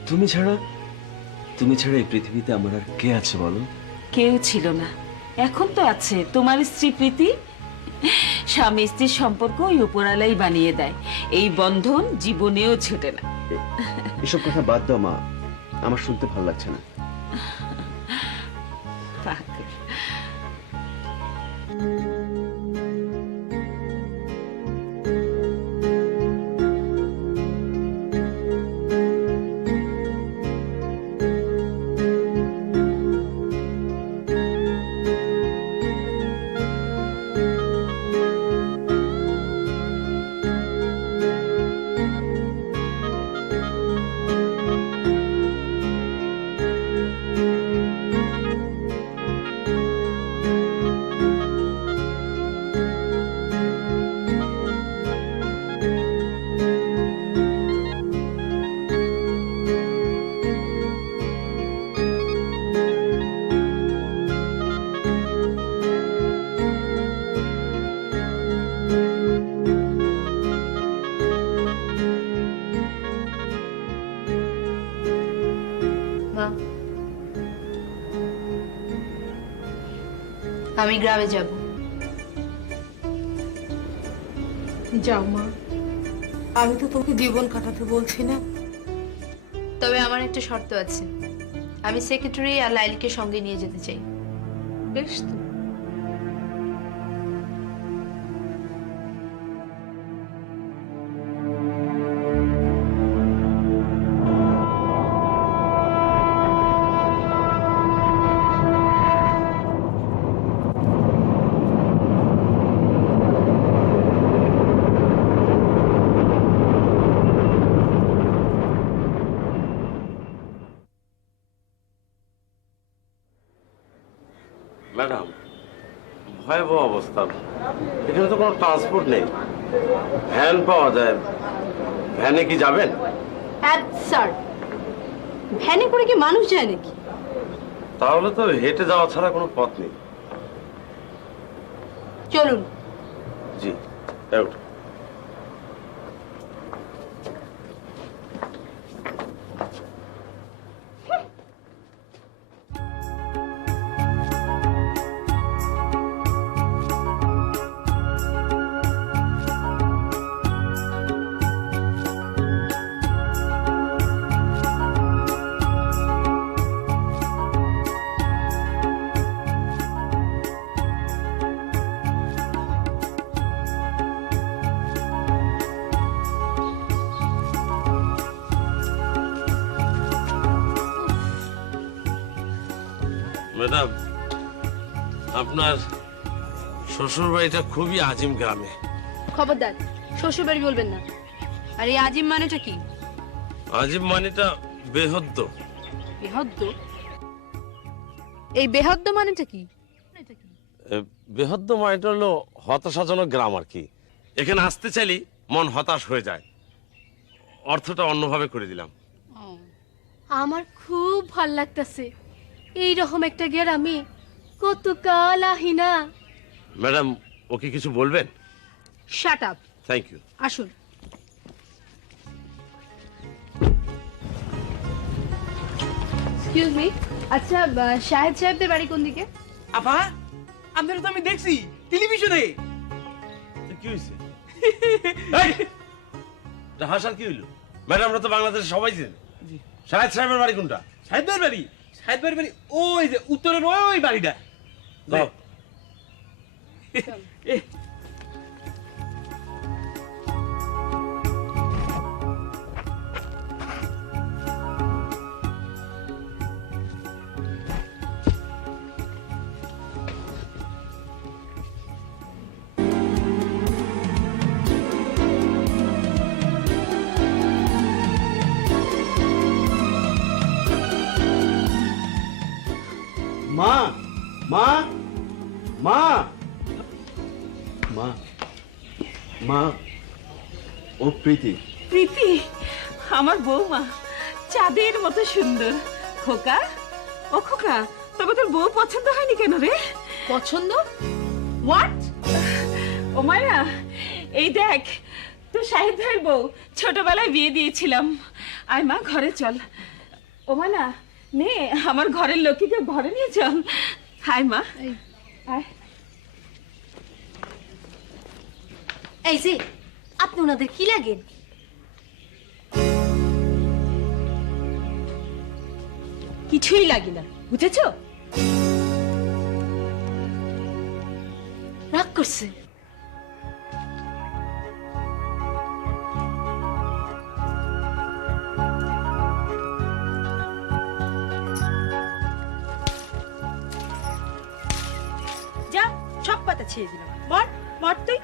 তুমি ছাড়া এই পৃথিবীতে আমার আর কে আছে বলো? কেউ ছিল না, এখন তো আছে তোমার স্ত্রী প্রীতি। স্বামী স্ত্রীর সম্পর্ক ওই উপরালাই বানিয়ে দেয়, এই বন্ধন জীবনেও ছোটে না। এসব কথা বাদ দাও মা, আমার শুনতে ভালো লাগছে না। পাগল। মা, আমি গ্রামে যাব। যাও মা, আমি তো তোকে জীবন কাটাতে বলছি না। তবে আমার একটা শর্ত আছে, আমি সেক্রেটারি আর লাইলিকে সঙ্গে নিয়ে যেতে চাই। বেশ তো। ম্যাডাম, ভয়াবহ অবস্থা। এখানে তো কোনো ট্রান্সপোর্ট নেই। ভ্যান পাওয়া যায়, ভ্যানে কি যাবেন? স্যার, ভ্যানে করে কি মানুষ যায় নাকি? তাহলে তো হেঁটে যাওয়া ছাড়া কোনো পথ নেই। চলুন। জি, এই উঠুন। ম্যাডাম, আপনার শ্বশুর বাড়িটা খুবই আজিম গ্রামে। খবরদার, শ্বশুর বাড়ি বলবেন না। আর এই আজিম মানেটা কি? আজিম মানেটা বেহদ্দ। বেহদ্দ? এই বেহদ্দ মানেটা কি? বেহদ্দ মানেটা হলো হতাশাজনক গ্রাম আর কি। এখানে আসতে চাইলেই মন হতাশ হয়ে যায়। অর্থটা অন্যভাবে করে দিলাম। আমার খুব ভাল লাগতেছে। এইরকম একটা গ্রামে কত কাল আহিনা। ম্যাডাম, ওকে কিছু বলবেন? Shut up. Thank you. আসুন। এক্সকিউজ মি, আচ্ছা শাহেদ সাহেবদের বাড়ি কোন দিকে? আপা আপনারা তো আমি দেখছি টেলিভিশনে। কি হয়েছে? হাসার কি হইলো? ম্যাডাম, আমরা তো বাংলাদেশে সবাই চিনি। শাহেদ সাহেবের বাড়ি কোনটা? সাহেবের বাড়ি, সাহেবের বাড়ি ওই যে উত্তরের ওই বাড়িটা। যাও। মা মা মা মা মা ও প্রীতি। প্রীতি, আমার বৌমা, চাঁদের মতো সুন্দর। খোকা, ও খোকা, তবে তোর বউ পছন্দ হয়নি কেন রে? পছন্দ? হোয়াট? ও মায়া, এই দেখ তোর শাহিদ ভাইয়ের বউ, ছোটবেলায় বিয়ে দিয়েছিলাম। আয় মা, ঘরে চল। ও মায়া, নে আমার ঘরের লক্ষ্মীকে ঘরে নিয়ে চল। হাই মা, আয়। এই যে আপনি ওনাদের কি লাগেন? কিছুই লাগি না, বুঝেছো? রাগ করছে? যা, সব পাতা ছিঁড়ে দিলাম। মর মর তুই।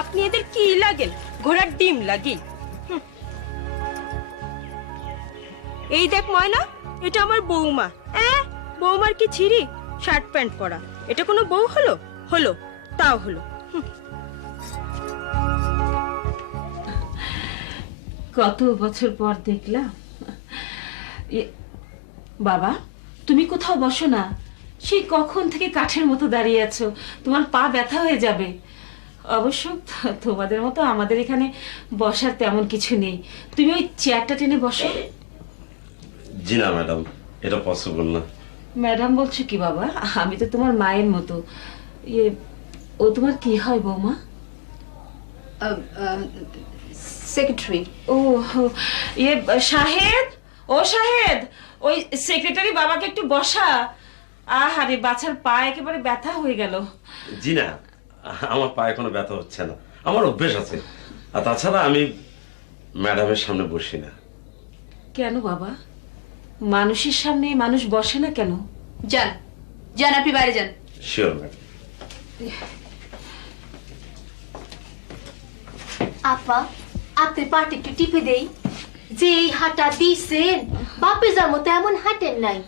আপনি এদের কি লাগেন? ঘোড়ার ডিম লাগি। এই দেখ ময়না, এটা আমার বৌমা। বৌমার কি ছিঁড়ি? শার্ট প্যান্ট পরা। এটা কোনো বউ হলো? হলো, তাও হলো। কত বছর পর দেখলাম। বাবা, তুমি কোথাও বসো না। সেই কখন থেকে কাঠের মতো দাঁড়িয়ে আছো, তোমার পা ব্যথা হয়ে যাবে। অবশ্য তোমাদের মতো আমাদের এখানে বসার তেমন কিছু নেই। তুমি ওই চেয়ারটা টেনে বসো। জি না ম্যাডাম, এটা পসিবল না। ম্যাডাম বলছো কি বাবা? আমি তো তোমার মায়ের মতো। ও তোমার কি হয় বৌমা? সেক্রেটারি। ও শাহেদ, ও শাহেদ, ওই সেক্রেটারি বাবাকে একটু বসা। আহারে, বাচ্চার পা একেবারে ব্যথা হয়ে গেল। জি না, আমার পায়ে কোনো ব্যথা হচ্ছে না, আমার অভ্যেস আছে। আর তাছাড়া আমি ম্যাডামের সামনে বসি না। কেন বাবা? মানুষের সামনে মানুষ বসে না কেন? যান যান, আপনি বাইরে যান। Sure madam. আপা, আপনি পাটি একটু টিপে দেই। যে এই হাঁটা দিছেন, বাপে যার মতো এমন হাঁটেন নাই।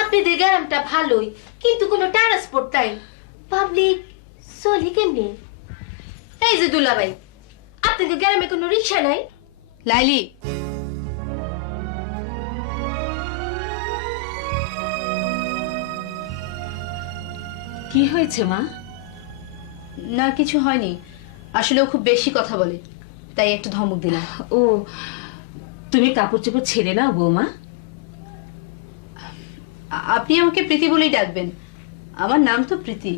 আপনাদের গ্রামটা ভালোই, কিন্তু কোনো ট্রান্সপোর্ট নাই। পাবলিক চলি কেমনে? এই যে দুলাভাই, আপনাদের গ্রামে কোনো রিক্সা নাই? লাইলি, কি হয়েছে মা? না কিছু হয়নি, আসলে ও খুব বেশি কথা বলে, তাই একটু ধমক দিলাম। ও, তুমি কাপড় চোপড় ছেড়ে নাও বৌমা। আপনি আমাকে প্রীতি বলেই ডাকবেন, আমার নাম তো প্রীতি।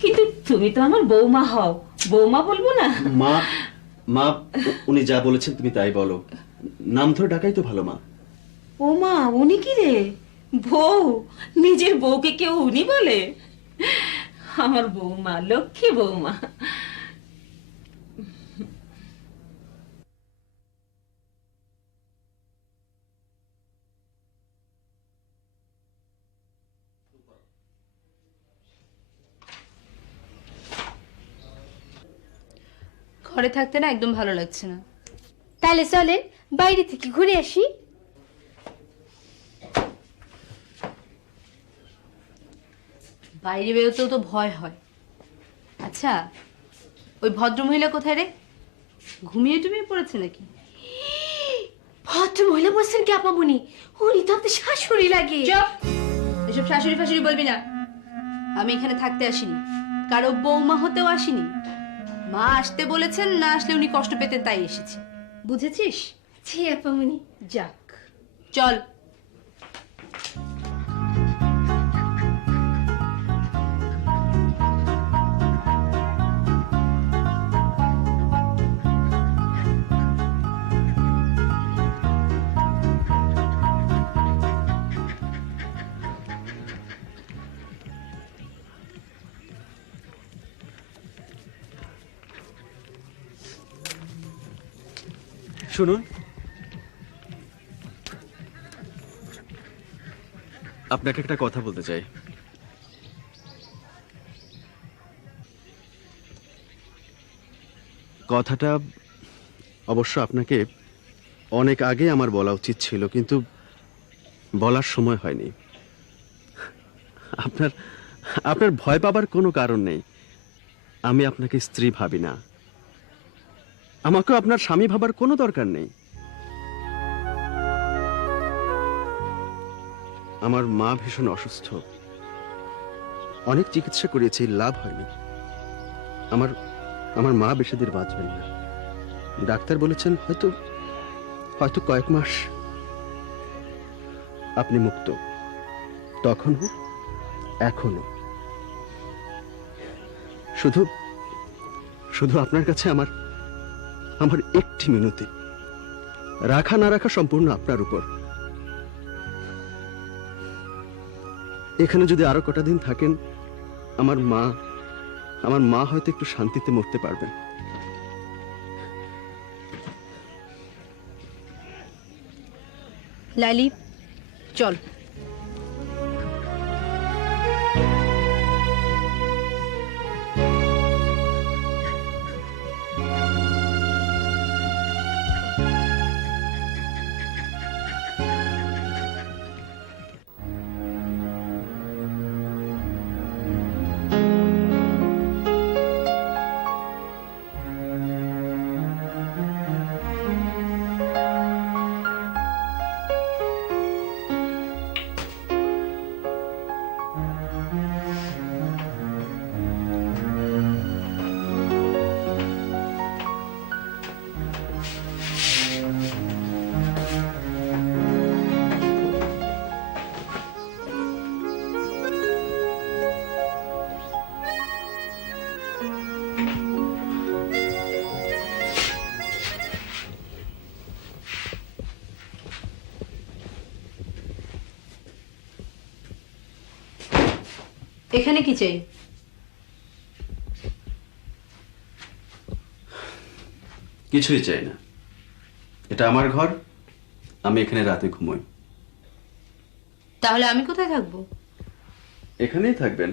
কিন্তু তুমি তো আমার বৌমা হও, বৌমা বলবো না? মা মা, উনি যা বলেছেন তুমি তাই বলো। নাম ধরে ডাকাই তো ভালো। মা, ও মা, উনি কি রে? বউ? নিজের বউকে কেউ উনি বলে? আমার বৌমা, লক্ষ্মী বৌমা। ঘরে থাকতে না একদম ভালো লাগছে না। তাহলে চলেন বাইরে থেকে ঘুরে আসি। বাইরে বেরোতেও তো ভয় হয়। আচ্ছা, ওই ভদ্রমহিলা কোথায় রে? ঘুমিয়ে টুমিয়ে পড়েছে নাকি? ভদ্র মহিলা বলছেন কি আপামনি? উনি তো আপনার শাশুড়ি লাগে। চুপ, এসব শাশুড়ি ফাশুড়ি বলবি না। আমি এখানে থাকতে আসিনি, কারো বৌমা হতেও আসিনি। মা আসতে বলেছেন, না আসলে উনি কষ্ট পেতেন তাই এসেছি, বুঝেছিস? জি আপামনি। যাক চল। শুনুন, আপনাকে একটা কথা বলতে চাই। কথাটা অবশ্য আপনাকে অনেক আগে আমার বলা উচিত ছিল, কিন্তু বলার সময় হয়নি। আপনার আপনার ভয় পাবার কোনো কারণ নেই। আমি আপনাকে স্ত্রী ভাবি না, আমাকেও আপনার স্বামী ভাবার কোনো দরকার নেই। আমার মা ভীষণ অসুস্থ, অনেক চিকিৎসা করেছি, লাভ হয়নি। আমার আমার মা বেশি দিন বাঁচবেন না। ডাক্তার বলেছেন হয়তো হয়তো কয়েক মাস। আপনি মুক্ত, তখন হোক এখনো। শুধু শুধু আপনার কাছে আমার আমার একটি মিনতি, রাখা না রাখা সম্পূর্ণ আপনার উপর। এখানে যদি আরো কটা দিন থাকেন, আমার মা হয়তো একটু শান্তিতে মরতে পারবেন। লালি চল। এখানে কি চাই? কিছুই চাই না, এটা আমার ঘর, আমি এখানে রাতে ঘুমোই। তাহলে আমি কোথায় থাকবো? এখানেই থাকবেন।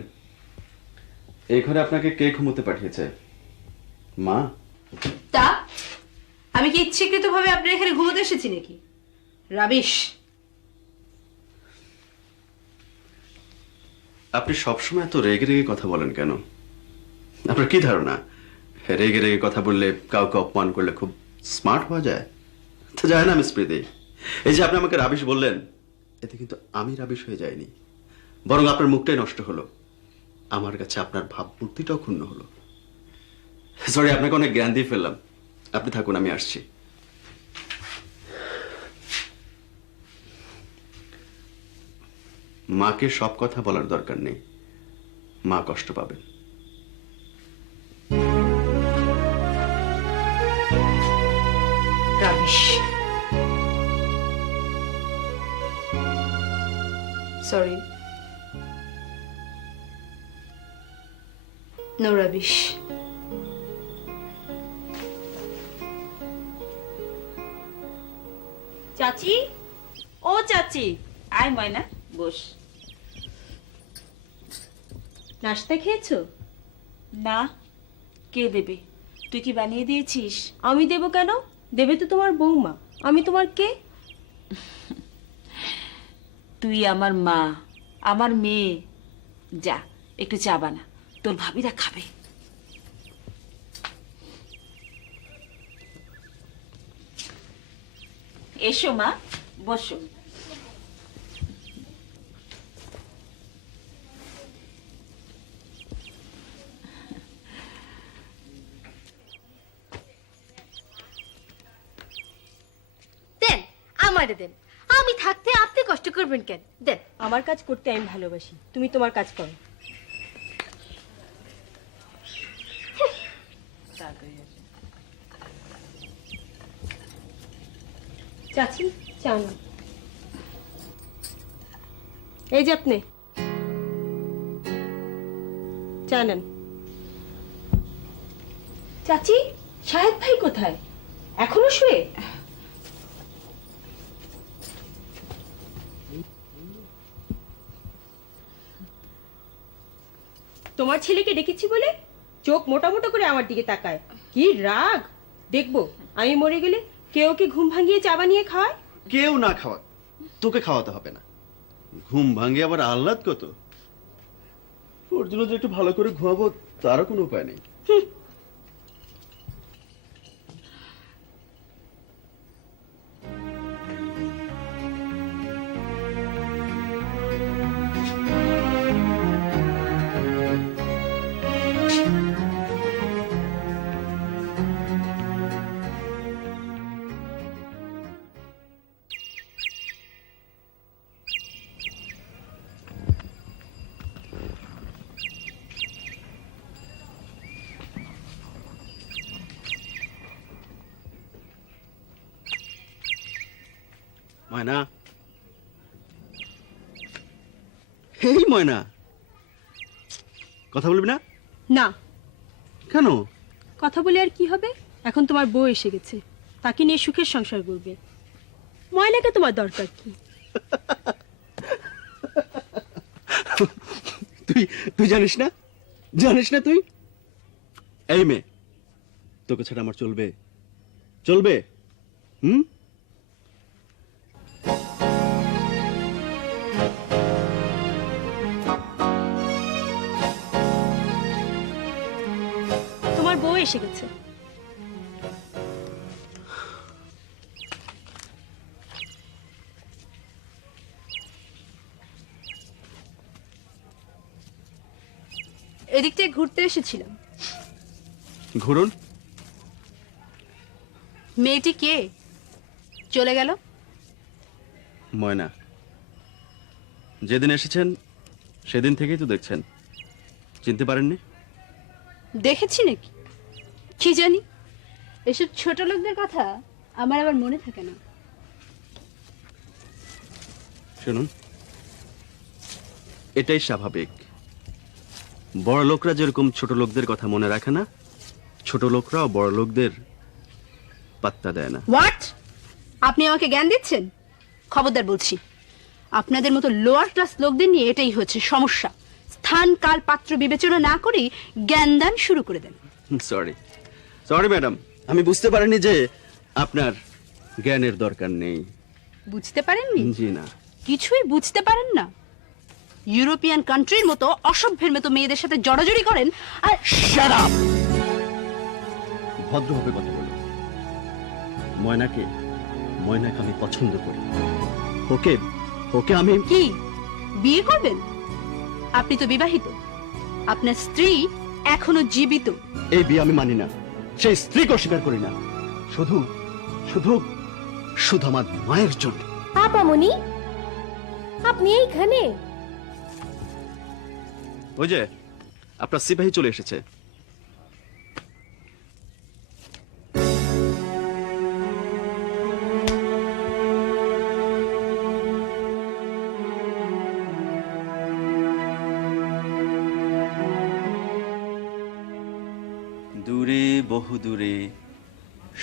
এই ঘরে আপনাকে কে ঘুমোতে পাঠিয়েছে? মা? তা আমি কি ইচ্ছাকৃতভাবে আপনার এখানে ঘুমোতে এসেছি নাকি? রাবিশ। আপনি সবসময় এত রেগে রেগে কথা বলেন কেন? আপনার কি ধারণা রেগে রেগে কথা বললে, কাউকে অপমান করলে খুব স্মার্ট হওয়া যায়? তো যায় না মিস প্রীতি। এই যে আপনি আমাকে রাবিশ বললেন, এতে কিন্তু আমি রাবিশ হয়ে যাইনি, বরং আপনার মুখটাই নষ্ট হলো। আমার কাছে আপনার ভাবমূর্তিটাও ক্ষুণ্ণ হলো। সরি, আপনাকে অনেক জ্ঞান দিয়ে ফেললাম। আপনি থাকুন, আমি আসছি। মাকে সব কথা বলার দরকার নেই, মা কষ্ট পাবেন। রাবিশ। Sorry, no rubbish. চাচি, ও চাচি, আয় ময়না, বস। নাস্তা খেয়েছো? না, কে দেবে? তুই কি বানিয়ে দিয়েছিস? আমি দেবো কেন? দেবে তো তোমার বৌমা। আমি তোমার কে? তুই আমার মা, আমার মেয়ে। যা একটু চা বানা, তোর ভাবিরা খাবে। এসো মা, বসো। দেন, আমারে দেন। আমি থাকতে আপনি কষ্ট করবেন কেন? দেন। আমার কাজ করতে আমি ভালোবাসি, তুমি তোমার কাজ করো। চাচি, চা নাও। এই যে আপনি চা নেন। চাচি, শাহেদ ভাই কোথায়? এখনো শুয়ে? তোমার ছেলেকে ডেকেছি বলে চোখ মোটা মোটা করে আমার দিকে তাকায়। কি রাগ! দেখবো আমি মরে গেলে কেউ কি ঘুম ভাঙিয়ে চা বানিয়ে খাওয়ায়? কেউ না খাওয়া, তোকে খাওয়াতে হবে না। ঘুম ভাঙে আবার আহ্লাদ কত। ওর জন্য যে একটু ভালো করে ঘুমাবো তারও কোনো উপায় নেই। ময়না, এই ময়না, কথা বলবি না? না। কেন? কথা বলে আর কি হবে? এখন তোমার বউ এসে গেছে, তাকে নিয়ে সুখের সংসার করবে। ময়নাকে তোমার দরকার কি? তুই তুই জানিস না, জানিস না তুই? এই মেয়ে, তোকে ছাড়া আমার চলবে? চলবে? হুম? তোমার বউ এসে গেছে। এদিক থেকে ঘুরতে এসেছিলাম। ঘুরুন। মেয়েটি কে? চলে গেল? ময়না, যেদিন এসেছেন সেদিন থেকেই তো দেখছেন, চিনতে পারেননি? দেখেছি নাকি? কি জানি, এসব ছোট লোকদের কথা আমার আবার মনে থাকে না। শুনুন, এটাই স্বাভাবিক। বড় লোকরা যেরকম ছোট লোকদের কথা মনে রাখে না, ছোট লোকরাও বড় লোকদের পাত্তা দেয় না। হোয়াট? আপনি আমাকে জ্ঞান দিচ্ছেন? খবরদার বলছি, আপনাদের মতো লোয়ার ক্লাস লোকদের নিয়ে এটাই হচ্ছে সমস্যা। স্থান কাল পাত্র বিবেচনা না করেই জ্ঞানদান শুরু করে দেন। সরি সরি ম্যাডাম, আমি বুঝতে পারিনি যে আপনার জ্ঞানের দরকার নেই। বুঝতে পারেননি? জি না। কিছুই বুঝতে পারেন না? ইউরোপিয়ান কান্ট্রির মতো অসভ্যের মতো মেয়েদের সাথে জড়াজড়ি করেন আর শাট আপ! ভদ্রভাবে কথা বলুন। ময়নাকে আমি পছন্দ করি। ওকে ওকে আমি কি বিয়ে করবেন? আপনি তো বিবাহিত, আপনার স্ত্রী এখনো জীবিত। এই বিয়ে আমি মানি না, সেই স্ত্রীকে অস্বীকার করি না। শুধু শুধু শুধু আমার মায়ের জন্য। আপামনি, আপনি এইখানে? ওই যে আপনার সিপাহী চলে এসেছে। দূরে বহু দূরে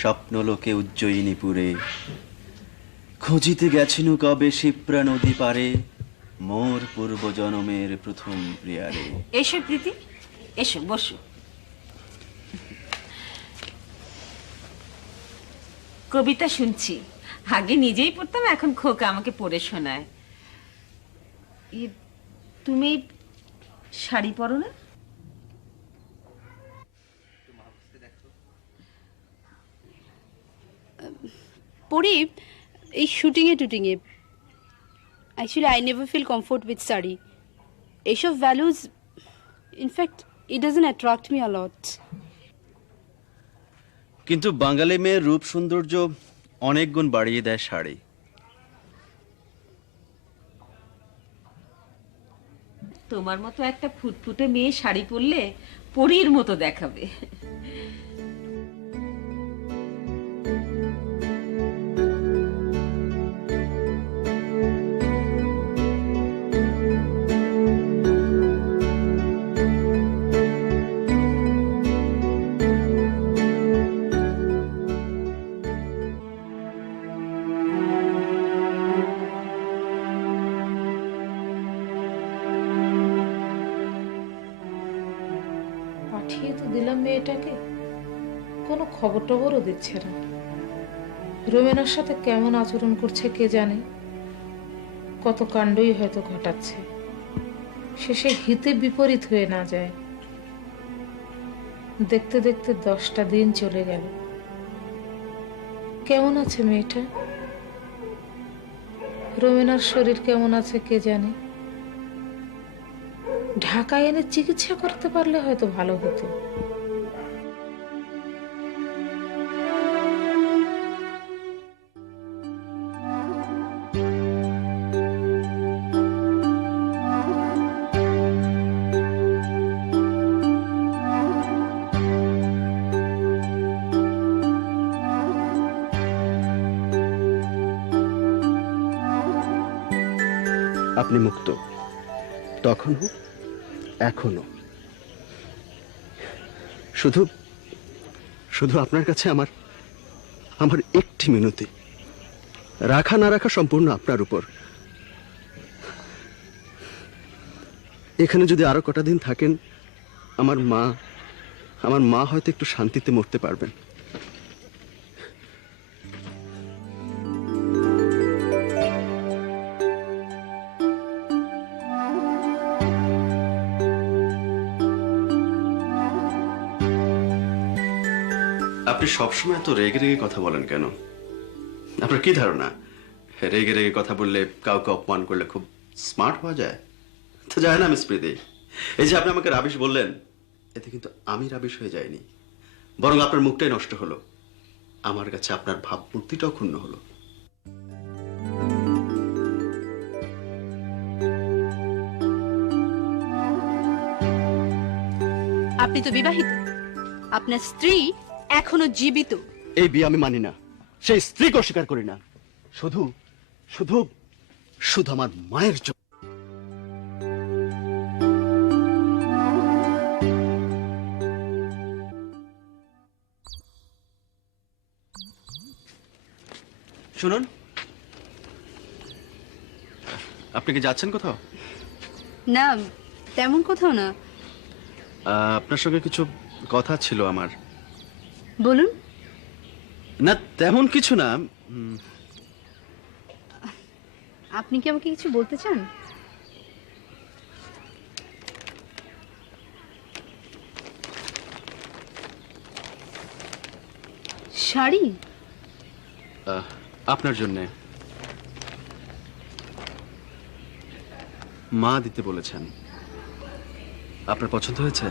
স্বপ্নলোকে উজ্জয়িনীপুরে খুঁজিতে গেছিনু কবে শিপ্রা নদী পারে মোর পূর্ব জনমের প্রথম প্রিয়ারে। এসো প্রীতি, এসো বসো। কবিতা শুনছি, আগে নিজেই পড়তাম, এখন খোকা আমাকে পড়ে শোনায়। তুমি শাড়ি পরো না? পড়ি, এই শুটিংয়ে টুটিংয়ে। Actually I never feel comfort with sari. এইসব values in fact it doesn't attract me a lot. কিন্তু বাঙালি মেয়ের রূপ সৌন্দর্য অনেক গুণ বাড়িয়ে দেয় শাড়ি। তোমার মতো একটা ফুটফুটে মেয়ে শাড়ি পরলে পরীর মতো দেখাবে। পাঠিয়ে তো দিলাম মেয়েটাকে, কোনো খবর টবরও দিচ্ছে না। রোমেনার সাথে কেমন আচরণ করছে কে জানে, কত কাণ্ডই হয়তো ঘটাচ্ছে, শেষে হিতে বিপরীত হয়ে না যায়। দেখতে দেখতে 10টা দিন চলে গেল। কেমন আছে মেয়েটা? রোমেনার শরীর কেমন আছে কে জানে। ঢাকায় এনে চিকিৎসা করতে পারলে হয়তো ভালো হতো। আপনি মুক্ত, তখনও এখনো। শুধু শুধু আপনার কাছে আমার আমার একটি মিনতি, রাখা না রাখা সম্পূর্ণ আপনার উপর। এখানে যদি আরো কটা দিন থাকেন, আমার মা হয়তো একটু শান্তিতে মরতে পারবেন। আপনি সবসময় এত রেগে রেগে কথা বলেন কেন? আপনার কি ধারণা রেগে রেগে কথা বললে, কাউকে অপমান করলে খুব স্মার্ট হওয়া যায়? তো যায় না মিস প্রীতি। এই যে আপনি আমাকে রাবিশ বললেন, এতে কিন্তু আমি রাবিশ হয়ে যাইনি, বরং আপনার মুখটাই নষ্ট হলো। আমার কাছে আপনার ভাবমূর্তিটাও ক্ষুণ্ণ হলো। আপনি তো বিবাহিত, আপনার স্ত্রী এখনো জীবিত। এই বিয়ে আমি মানি না, সেই স্ত্রীকে অস্বীকার করি না। শুধু শুধু শুধু আমার মায়ের জন্য। শুনুন, আপনি কি যাচ্ছেন কোথাও? না, তেমন কোথাও না। আপনার সঙ্গে কিছু কথা ছিল আমার। বলুন। না, তেমন কিছু না। আপনি কি আমাকে কিছু বলতে চান? শাড়ি আপনার জন্যে মা দিতে বলেছেন। আপনার পছন্দ হয়েছে?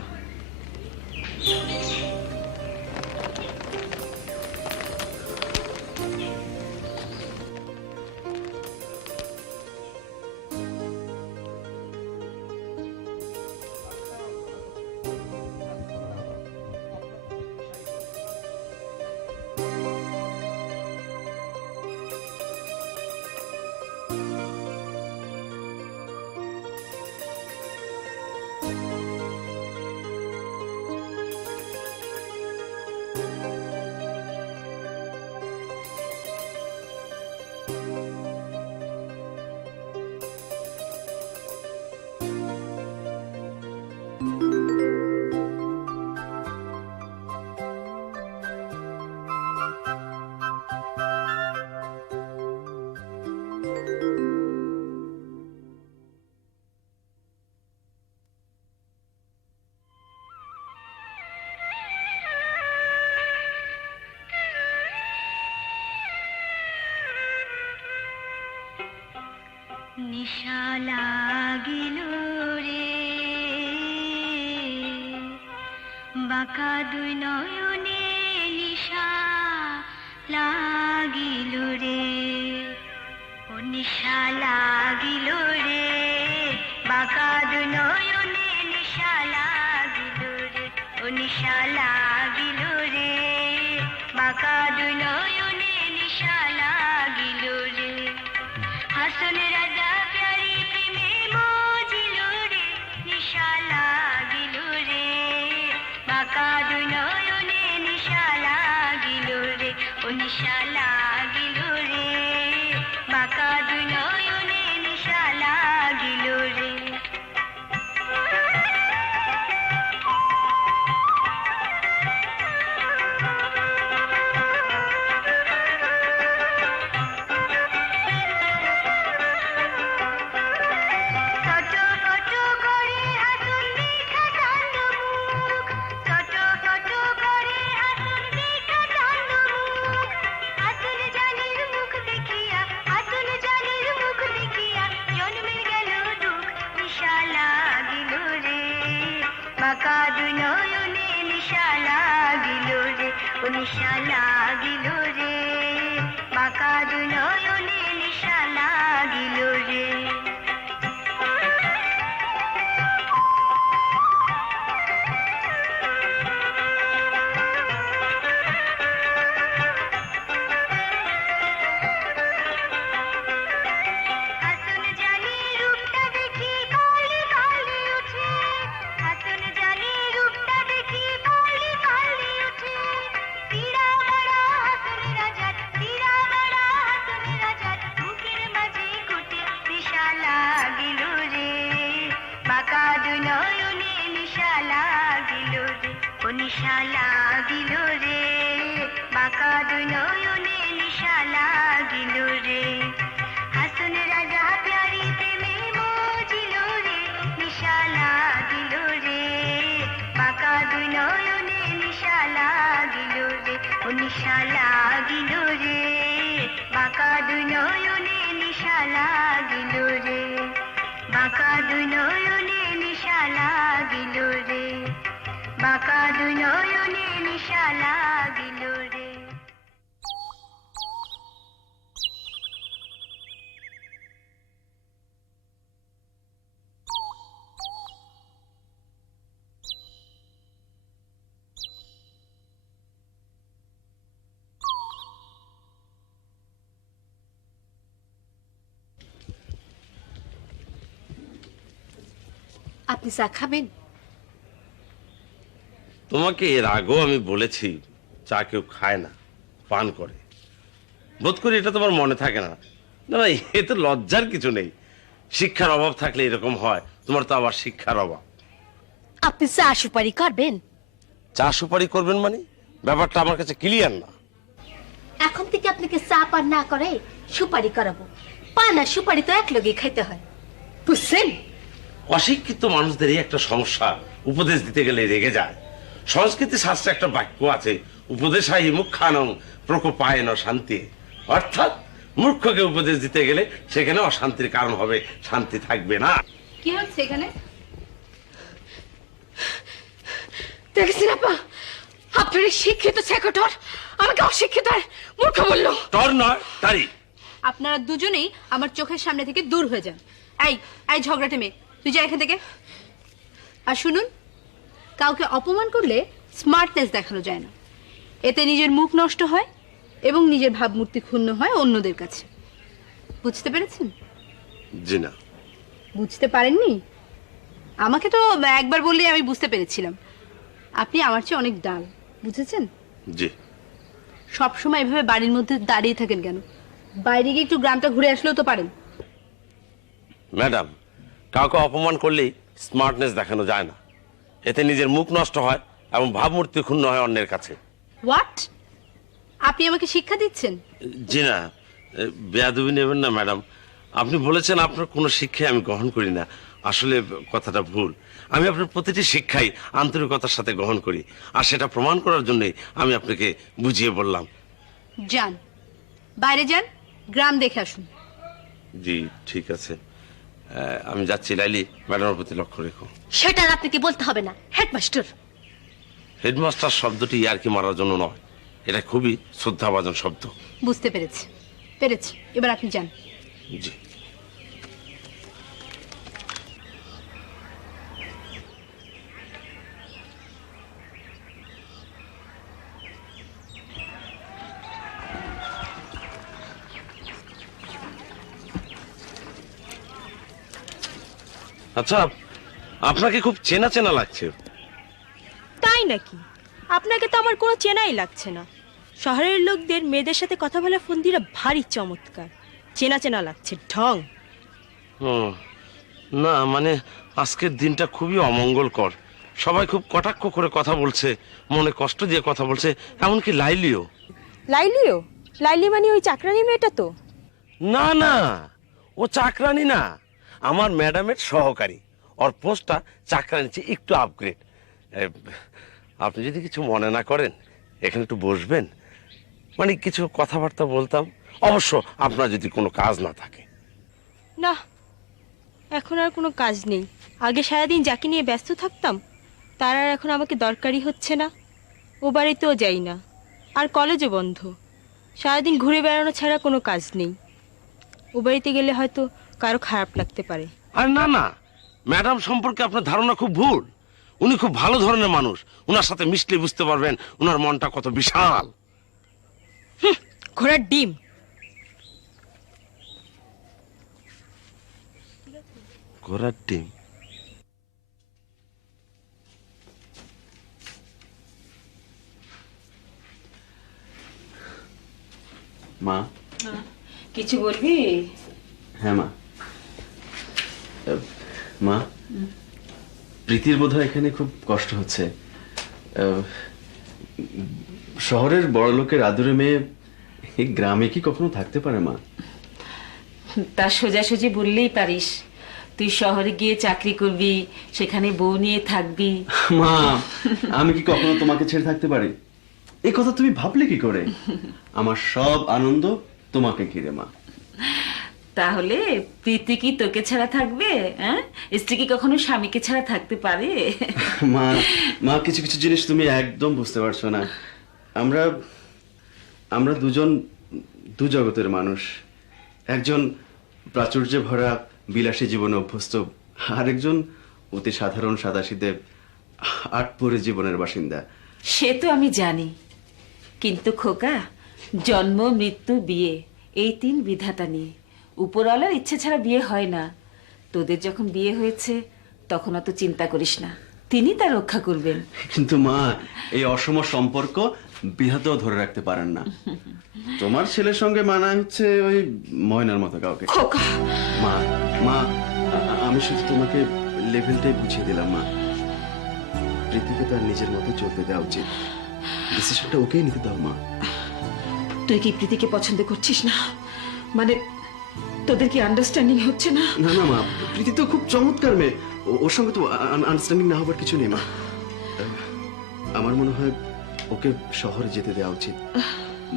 নিশা লাগিল রে বাঁকা দুই নয়নে নিশা লাগিল রে ও নিশা লাগিল রে বাঁকা দুই নয়নে নিশা লাগিল রে ও নিশা লাগিল রে বাঁকা দুই নয়নে নিশা লাগিল রে হাসন রাজা প্যারি প্রেমে মজিল রে নিশা লাগিল রে বাঁকা দুই নয়নে নিশা লাগিল রে ও নিশা লাগিল রে বাঁকা দুই নয়নে নিশা লাগিল রে বাঁকা দুই নয়নে নিশা লাগিল রে ও নিশা লাগিল রে বাঁকা দুই নয়নে নিশা লাগিল রে হাসন জানি রূপটা দেখি কালি কালি উঠে হাসন জানি রূপটা দেখি কালি কালি উঠে তীরা বড়া হাসন রাজার তীরা বড়া হাসন রাজার বুকের মাঝে ঘুটে নিশা লাগিল রে বাঁকা দুই নয়নে নিশা লাগিল রে ও নিশা লাগিল রে বাঁকা দুই নয়নে নিশা লাগিল রে হাসন রাজা প্যারি প্রেমে মজিল রে নিশা লাগিল রে বাঁকা দুই নয়নে নিশা লাগিল রে ও নিশা লাগিল রে বাঁকা দুই নয়নে নিশা লাগিল রে বাঁকা দুই নয়নে নিশা লাগিল রে বাঁকা দুই নয়নে নিশা লাগিল রে আপনি চা খাবেন? তোমাকে এর আগেও আমি বলেছি চা কেউ খায় না, পান করে। বোধ করি এটা তোমার মনে থাকে না। না না, এ তো লজ্জার কিছু নেই। শিক্ষার অভাব থাকলে এরকম হয়, তোমার তো আবার শিক্ষার অভাব। আপনি চা সুপারি করবেন? চা সুপারি করবেন মানে? ব্যাপারটা আমার কাছে ক্লিয়ার না। এখন থেকে আপনাকে চা পান না করে সুপারি করাবো। পান আর সুপারি তো এক লগে খাইতে হয়, বুঝছেন? অশিক্ষিত মানুষদেরই একটা সমস্যা, উপদেশ দিতে গেলে রেগে যায়। সংস্কৃতি শাস্ত্রে একটা বাক্য আছে, উপদেশাই মুখ্যানং প্রকোপায়ন শান্তি। অর্থাৎ মূর্খকে উপদেশ দিতে গেলে সেখানে অশান্তির কারণ হবে, শান্তি থাকবে না। কি হচ্ছে এখানে? দেখেছেন আপা, আপনার এই শিক্ষিত সেক্রেটার আমাকে অশিক্ষিত আর মূর্খ বললো। তোর নয়, তারই। আপনারা দুজনেই আমার চোখের সামনে থেকে দূর হয়ে যান। এই এই ঝগড়াটে মেয়ে, তুই যা এখান থেকে। আর শুনুন, কাউকে অপমান করলে স্মার্টনেস দেখানো যায় না। এতে নিজের মুখ নষ্ট হয় এবং নিজের ভাবমূর্তি ক্ষুণ্ণ হয় অন্যদের কাছে। বুঝতে পেরেছেন? জি না। বুঝতে পারেননি? আমাকে তো একবার বললেই আমি বুঝতে পেরেছিলাম। আপনি আমার চেয়ে অনেক ডাল, বুঝেছেন? জি। সবসময় এভাবে বাড়ির মধ্যে দাঁড়িয়ে থাকেন কেন? বাইরে গিয়ে একটু গ্রামটা ঘুরে আসলেও তো পারেন। ম্যাডাম, কাউকে অপমান করলেই স্মার্টনেস দেখানো যায় না। এতে নিজের মুখ নষ্ট হয় এবং ভাবমূর্তি ক্ষুণ্ণ হয় অন্যের কাছে। হোয়াট? আপনি আমাকে শিক্ষা দিচ্ছেন? জি না, বেয়াদবি নেবেন না ম্যাডাম। আপনি বলেছেন আপনার কোনো শিক্ষাই আমি গ্রহণ করি না। আসলে কথাটা ভুল। আমি আপনার প্রতিটি শিক্ষাই আন্তরিকতার সাথে গ্রহণ করি, আর সেটা প্রমাণ করার জন্যই আমি আপনাকে বুঝিয়ে বললাম। যান, বাইরে যান, গ্রাম দেখে আসুন। জি ঠিক আছে, আমি যাচ্ছি। লাইলি, ম্যাডামের প্রতি লক্ষ্য রেখো। সেটা আর আপনাকে বলতে হবে না, হেডমাস্টার। হেডমাস্টার শব্দটি ইয়ার্কি মারার জন্য নয়, এটা খুবই শ্রদ্ধাভাজন শব্দ। বুঝতে পেরেছি পেরেছি, এবার আপনি যান। জি। আচ্ছা, আপনাকে খুব চেনা চেনা লাগছে। তাই নাকি? আপনাকে তো আমার কোনো চেনাই লাগছে না। শহরের লোকদের মেয়েদের সাথে কথা বলা ফন্দিরা ভারী চমৎকার, চেনা চেনা লাগছে ঢং। না মানে আজকের দিনটা খুবই অমঙ্গলকর। সবাই খুব কটাক্ষ করে কথা বলছে, মনে কষ্ট দিয়ে কথা বলছে, এমনকি লাইলিও। লাইলিও? লাইলি মানে ওই চাকরানি মেয়েটা তো? না না, ও চাকরানি না, আমার ম্যাডামের সহকারী। ওর পোস্টটা চাকরানির চেয়ে একটু আপগ্রেড। আপনি যদি কিছু মনে না করেন, এখানে একটু বসবেন, মানে কিছু কথাবার্তা বলতাম, অবশ্য আপনার যদি কোনো কাজ না থাকে। না, এখন আর কোনো কাজ নেই। আগে সারাদিন যাকে নিয়ে ব্যস্ত থাকতাম, তার আর এখন আমাকে দরকারই হচ্ছে না। ও বাড়িতেও যাই না, আর কলেজও বন্ধ। সারাদিন ঘুরে বেড়ানো ছাড়া কোনো কাজ নেই। ও বাড়িতে গেলে হয়তো কারো খারাপ লাগতে পারে। আর না না, ম্যাডাম সম্পর্কে আপনার ধারণা খুব ভুল। উনি খুব ভালো ধরনের মানুষ, উনার সাথে মিশলে বুঝতে পারবেন উনার মনটা কত বিশাল। ঘোড়ার ডিম। ঘোড়ার ডিম? মা, কিছু বলবি? হ্যাঁ মা। মা, প্রীতির বোধহয় এখানে খুব কষ্ট হচ্ছে। শহরের বড় লোকের আদরে মেয়ে এই গ্রামে কি কখনো থাকতে পারে মা? তা সোজাসুজি বললেই পারিস। তুই শহরে গিয়ে চাকরি করবি, সেখানে বউ নিয়ে থাকবি। মা, আমি কি কখনো তোমাকে ছেড়ে থাকতে পারি? এই কথা তুমি ভাবলে কি করে? আমার সব আনন্দ তোমাকে ঘিরে মা। তাহলে প্রীতি কি তোকে ছাড়া থাকবে? হ্যাঁ, স্ত্রী কি কখনো স্বামীকে ছাড়া থাকতে পারে? মা, মা কিছু কিছু জিনিস তুমি একদম বুঝতে পারছো না। আমরা দুজন দু জগতের মানুষ। একজন প্রাচুর্যে ভরা বিলাসী জীবনে অভ্যস্ত, আরেকজন অতি সাধারণ সাদাসিধে আটপৌরে জীবনের বাসিন্দা। সে তো আমি জানি, কিন্তু খোকা, জন্ম মৃত্যু বিয়ে এই তিন বিধাতা নিয়ে উপরওয়ালার ইচ্ছে ছাড়া বিয়ে হয় না। তোদের যখন বিয়ে হয়েছে তখন অত চিন্তা করিস না, তিনি তা রক্ষা করবেন। কিন্তু মা, এই অসম সম্পর্ক বিধাতাও ধরে রাখতে পারেন না। তোমার ছেলের সঙ্গে মানায় হচ্ছে ওই ময়নার মতো কাউকে। খোকা, মা, মা, আমি শুধু তোমাকে লেভেলটাই বুঝিয়ে দিলাম মা। প্রীতিকে তার নিজের মতো চলতে দেওয়া উচিত। ডিসিশনটা ওকেই নিতে দাও মা। তুই কি প্রীতিকে পছন্দ করছিস না? মানে তোদের কি আন্ডারস্ট্যান্ডিং হচ্ছে না? না না মা, প্রীতি তো খুব চমৎকার মেয়ে, ওর সঙ্গে তো আন্ডারস্ট্যান্ডিং না হবার কিছু নেই মা। আমার মনে হয় ওকে শহরে যেতে দেওয়া উচিত।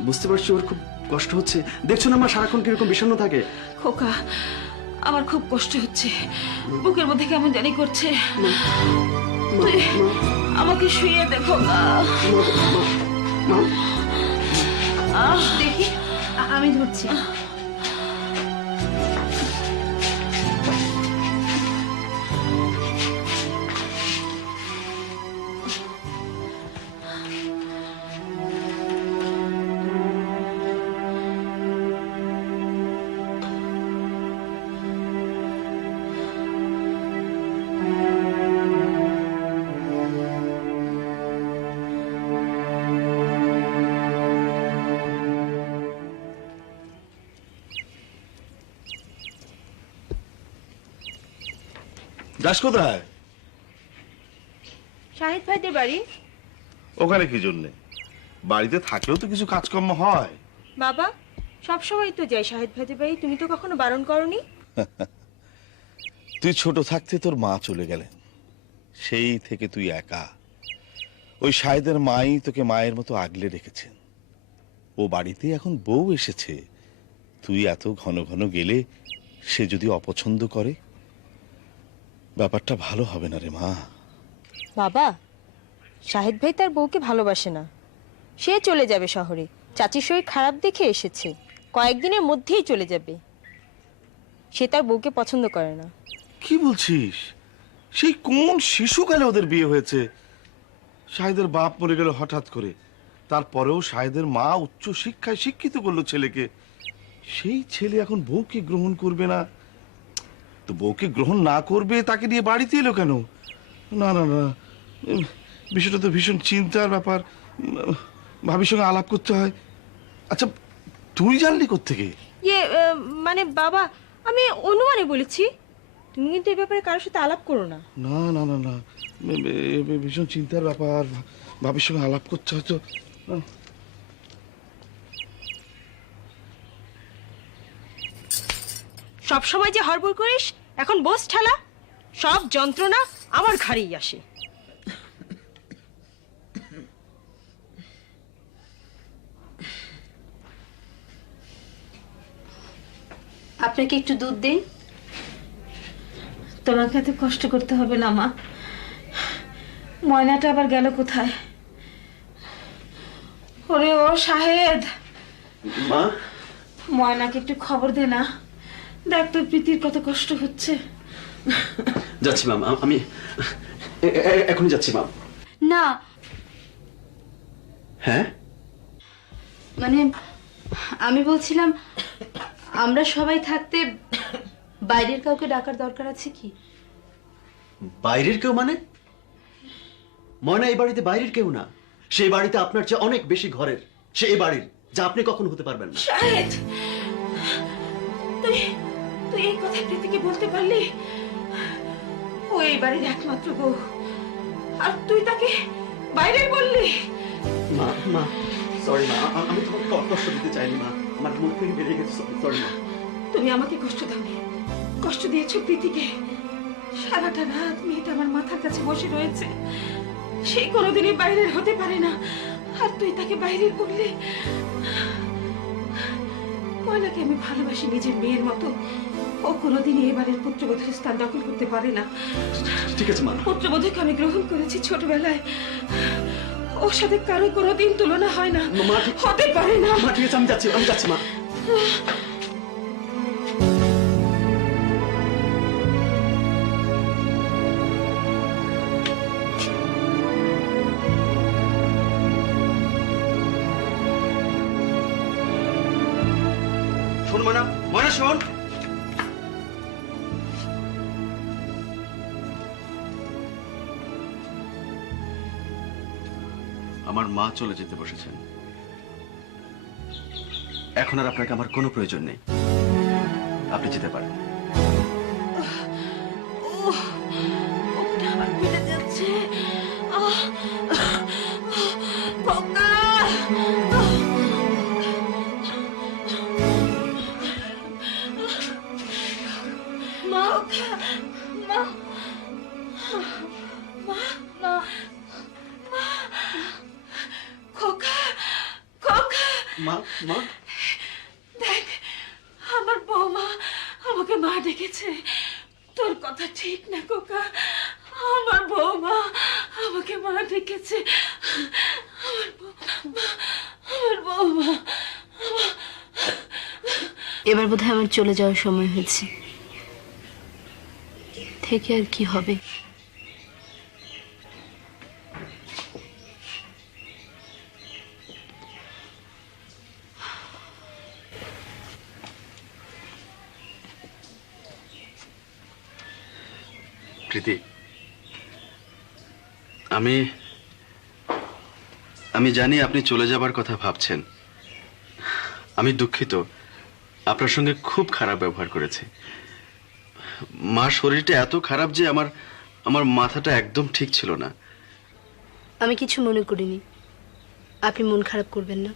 বুঝতে পারছি ওর খুব কষ্ট হচ্ছে, দেখছো না মা সারাক্ষণ কিরকম বিষণ্ণ থাকে। খোকা, আমার খুব কষ্ট হচ্ছে, বুকের মধ্যে কেমন জানি করছে। তুই আমাকে শুয়ে দে খোকা। দেখি, আমি ধরছি। যাস কোথায়? শাহিদ ভাইদের বাড়ি। ওখানে কি জন্যে? বাড়িতে থাকলেও তো কিছু কাজকর্ম হয়। বাবা, সবসময় তো যাই শাহিদ ভাইদের বাড়ি, তুমি তো কখনো বারণ করনি। তুই ছোট থাকতে তোর মা চলে গেলেন, সেই থেকে তুই একা। ওই সাহেদের মাই তোকে মায়ের মতো আগলে রেখেছেন। ও বাড়িতে এখন বউ এসেছে, তুই এত ঘন ঘন গেলে সে যদি অপছন্দ করে? ব্যাপারটা ভালো হবে না রে মা। বাবা, শাহেদ ভাই তার বউকে ভালোবাসে না, সে চলে যাবে শহরে। চাচির শরীর খারাপ দেখে এসেছে, কয়েকদিনের মধ্যেই চলে যাবে। সে তার বউকে পছন্দ করে না। কি বলছিস? সেই কোন শিশুকালে ওদের বিয়ে হয়েছে? শাহেদের বাপ মরে গেল হঠাৎ করে, তারপরেও শাহেদের মা উচ্চ শিক্ষায় শিক্ষিত করলো ছেলেকে। সেই ছেলে এখন বউকে গ্রহণ করবে না, তো বউকে গ্রহণ না করবে তাকে নিয়ে বাড়িতে এলো কেন? না না না, বিষয়টা তো ভীষণ চিন্তার ব্যাপার। ভাবির সঙ্গে আলাপ করতে হয়। আচ্ছা, তুই জানলি কোত্থেকে? মানে বাবা, আমি অনুমানে বলেছি। তুমি কিন্তু এই ব্যাপারে কারোর সাথে আলাপ করো না। না না না না, ভীষণ চিন্তার ব্যাপার, ভাবির সঙ্গে আলাপ করতে হয়তো। সব সময় যে হড়বড় করিস, এখন বস ঠেলা। সব যন্ত্রণা আমার ঘাড়েই আসে। আপনাকে একটু দুধ দেই? তোমাকে এত কষ্ট করতে হবে না মা। ময়নাটা আবার গেল কোথায়? ওরে ও শাহেদ, মা, ময়নাকে একটু খবর দে না। দেখ তোর প্রীতির কত কষ্ট হচ্ছে। যাচ্ছি মাম, আমি এখনই যাচ্ছি মাম। না, হ্যাঁ, মানে আমি বলছিলাম আমরা সবাই থাকতে বাইরের কাউকে ডাকার দরকার আছে কি? বাইরের কেউ মানে? ময়না এই বাড়িতে বাইরের কেউ না, সেই বাড়িতে আপনার চেয়ে অনেক বেশি ঘরের, সে এই বাড়ির, যা আপনি কখনো হতে পারবেন না। শাহেদ, তুই তুই এই কথা প্রীতিকে বলতে পারলি? ও এই বাড়ির একমাত্র বউ, আর তুই তাকে বাইরে বললি? মা মা সরি মা, আমি তোমাকে কষ্ট দিতে চাইনি মা, আমার মুখ থেকে বেরিয়ে গেছে, সরি মা। তুমি আমাকে কষ্ট দাওনি, কষ্ট দিয়েছো প্রীতিকে। সারাটা রাত মেয়েটা আমার মাথার কাছে বসে রয়েছে, সে কোনোদিনই বাইরের হতে পারে না, আর তুই তাকে বাইরের বললি। ময়নাকে আমি ভালোবাসি নিজের মেয়ের মতো, ও কোনোদিনই এবারের পুত্রবধূর স্থান দখল করতে পারে না। ঠিক আছে মা। পুত্রবধূকে আমি গ্রহণ করেছি ছোটবেলায়, ওর সাথে কারো কোনোদিন তুলনা হয় না, হতে পারে না। মা ঠিক আছে, আমি যাচ্ছি মা। শোন ময়না, ময়না শোন। আমার মা চলে যেতে বসেছেন, এখন আর আপনাকে আমার কোনো প্রয়োজন নেই, আপনি যেতে পারেন। আমার মিলে যাচ্ছে। খোকা! মা, মা, মা, মা, মা, খোকা, খোকা! মা, মা, দেখ, আমার বৌমা আমাকে মা ডেকেছে। তোর কথা ঠিক না খোকা, আমার বৌমা আমাকে মা ডেকেছে। আমার বৌমা। এবার বোধহয় আমার চলে যাওয়ার সময় হয়েছে, থেকে আর কি হবে? প্রীতি, আমি জানি আপনি চলে যাবার কথা ভাবছেন। আমি দুঃখিত, আপনার সঙ্গে খুব খারাপ ব্যবহার করেছি। মার শরীরটা এত খারাপ যে আমার মাথাটা একদম ঠিক ছিল না। আমি কিছু মনে করিনি, আপনি মন খারাপ করবেন না।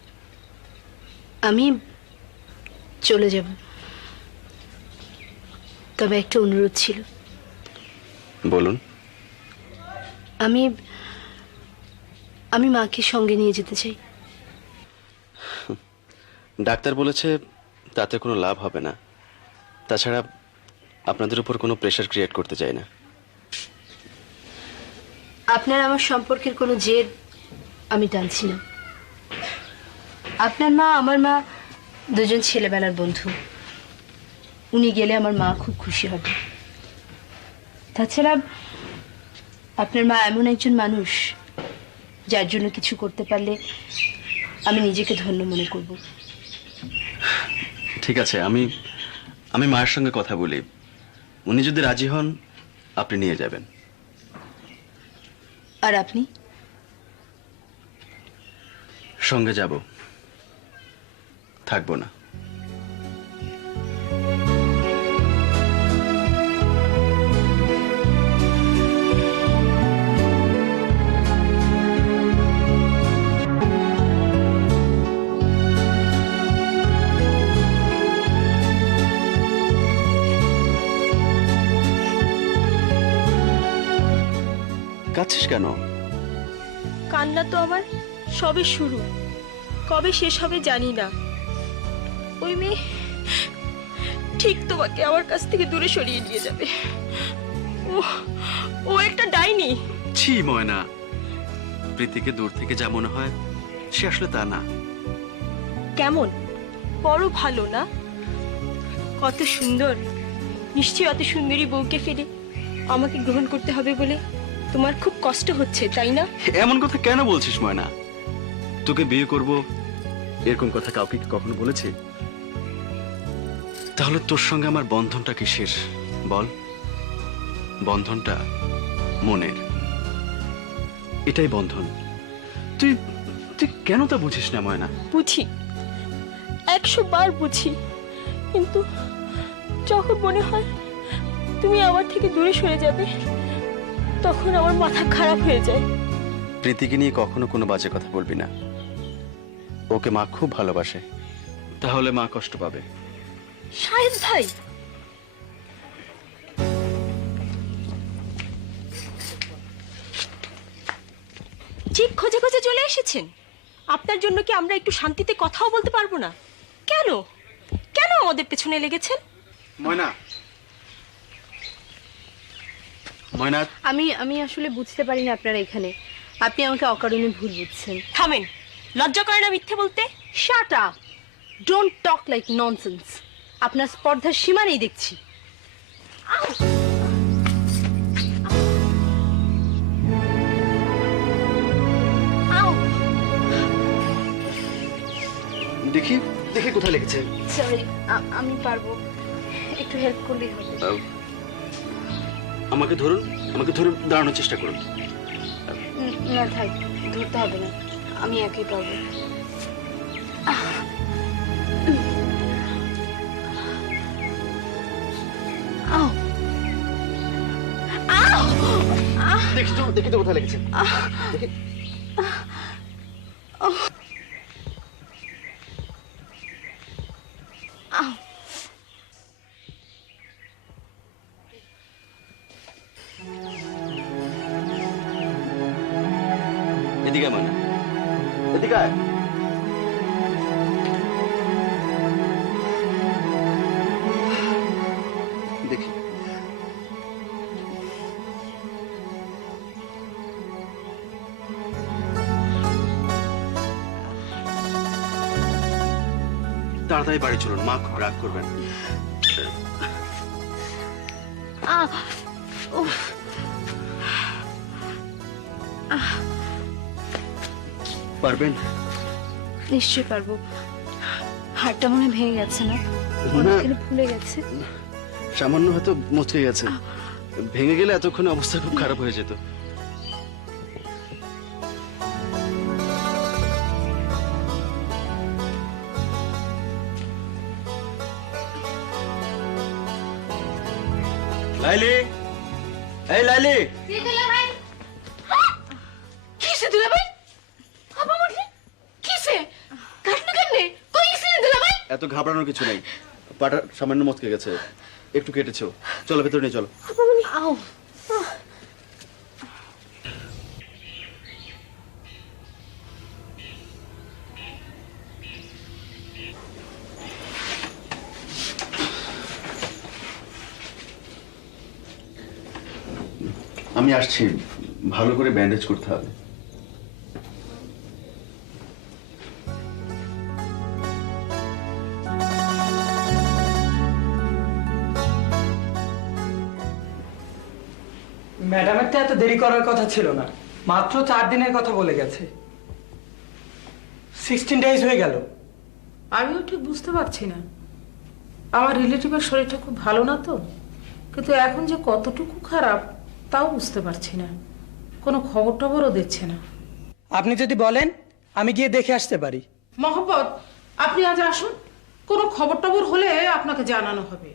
আমি চলে যাব, তবে একটা অনুরোধ ছিল। বলুন। আমি মাকে সঙ্গে নিয়ে যেতে চাই। ডাক্তার বলেছে তাতে কোনো লাভ হবে না, তাছাড়া আপনাদের উপর কোনো প্রেশার ক্রিয়েট করতে চাই না। আপনার আমার সম্পর্কের কোনো জেদ আমি টানছি না। আপনার মা আমার মা দুজন ছেলেবেলার বন্ধু। উনি গেলে আমার মা খুব খুশি হবে। তাছাড়া আপনার মা এমন একজন মানুষ যার জন্য কিছু করতে পারলে আমি নিজেকে ধন্য মনে করব। ঠিক আছে, আমি মায়ের সঙ্গে কথা বলি। উনি যদি রাজি হন আপনি নিয়ে যাবেন। আর আপনি? সঙ্গে যাব, থাকবো না। কাঁদছিস কেন? কান্না তো আমার সবে শুরু, কবে শেষ হবে জানি না। ওই মেয়ে ঠিক তোমাকে আমার কাছ থেকে দূরে সরিয়ে নিয়ে যাবে। ও একটা ডাইনি। ছি ময়না, প্রীতিকে দূর থেকে যা মনে হয় সে আসলে তা না। কেমন বড় ভালো না? কত সুন্দর। নিশ্চয়ই অত সুন্দরী বউকে ফেলে আমাকে গ্রহণ করতে হবে বলে তোমার খুব কষ্ট হচ্ছে, তাই না? এমন কথা কেন বলছিস ময়না? তোকে বিয়ে করব এরকম কথা কাউকে কি কখনো বলেছি? তাহলে তোর সঙ্গে আমার বন্ধনটা কিসের বল? বন্ধনটা মনের, এটাই বন্ধন। তুই তুই কেন তা বুঝিস না ময়না? বুঝি, 100 বার বুঝি, কিন্তু যখন মনে হয় তুমি আমার থেকে দূরে সরে যাবে তখন আমার মাথা খারাপ হয়ে যায়। প্রীতিকে নিয়ে কখনো কোনো বাজে কথা বলবি না। ওকে মা খুব ভালোবাসে, তাহলে মা কষ্ট পাবে। শাহেদ ভাই, ঠিক খোঁজে খোঁজে চলে এসেছেন। আপনার জন্য কি আমরা একটু শান্তিতে কথাও বলতে পারবো না? কেন কেন আমাদের পেছনে লেগেছেন? ময়না, ময়না, আমি আসলে বুঝতে পারি না আপনারা এখানে। আপনি আমাকে অকারণে ভুল বুঝছেন। থামেন, লজ্জা করে না মিথ্যে বলতে? Shut up, don't talk like nonsense. আপনার স্পর্ধার সীমা নেই দেখছি। দেখি দেখি কোথায় লেগেছে। সরি, আমি পারবো, একটু হেল্প করলেই হবে। আমাকে ধরুন, আমাকে ধরে দাঁড়ানোর চেষ্টা করুন। না থাক, ধরতে হবে না, আমি একাই পারবো। দেখি তো কোথায় লেগেছে। দেখি। এদিকে মানে এদিকে আয়। দেখি তাড়াতাড়ি বাড়ি চলুন, মা খুব রাগ করবেন। পারবেন? নিশ্চয়ই পারবো। হাড়টা মনে হয় ভেঙে গেছে না? অনেকখানি ফুলে গেছে। সামান্য হয়তো মচকে গেছে। ভেঙে গেলে এতক্ষণে অবস্থা খুব খারাপ হয়ে যেত। লাইলি, এই লাইলি। কিসে দুলা ভাই? আপা মরলি? কিসে? কাটলো কেমনে? কই গেছিলেন দুলা ভাই? এত ঘাবড়ানোর কিছু নেই, পাটা সামান্য মচকে গেছে, একটু কেটেছে। চলো ভেতরে নিয়ে চলো। আও, আমি আসছি, ভালো করে ব্যান্ডেজ করতে হবে। ম্যাডামের তো এত দেরি করার কথা ছিল না, মাত্র 4 দিনের কথা বলে গেছে। 16 ডেজ হয়ে গেল। আমিও ঠিক বুঝতে পারছি না, আমার রিলেটিভের শরীরটা খুব ভালো না তো, কিন্তু এখন যে কতটুকু খারাপ তাও বুঝতে পারছি না। কোনো খবর টবরও দিচ্ছে না। আপনি যদি বলেন আমি গিয়ে দেখে আসতে পারি। মহব্বত, আপনি আজ আসুন, কোনো খবর টবর হলে আপনাকে জানানো হবে।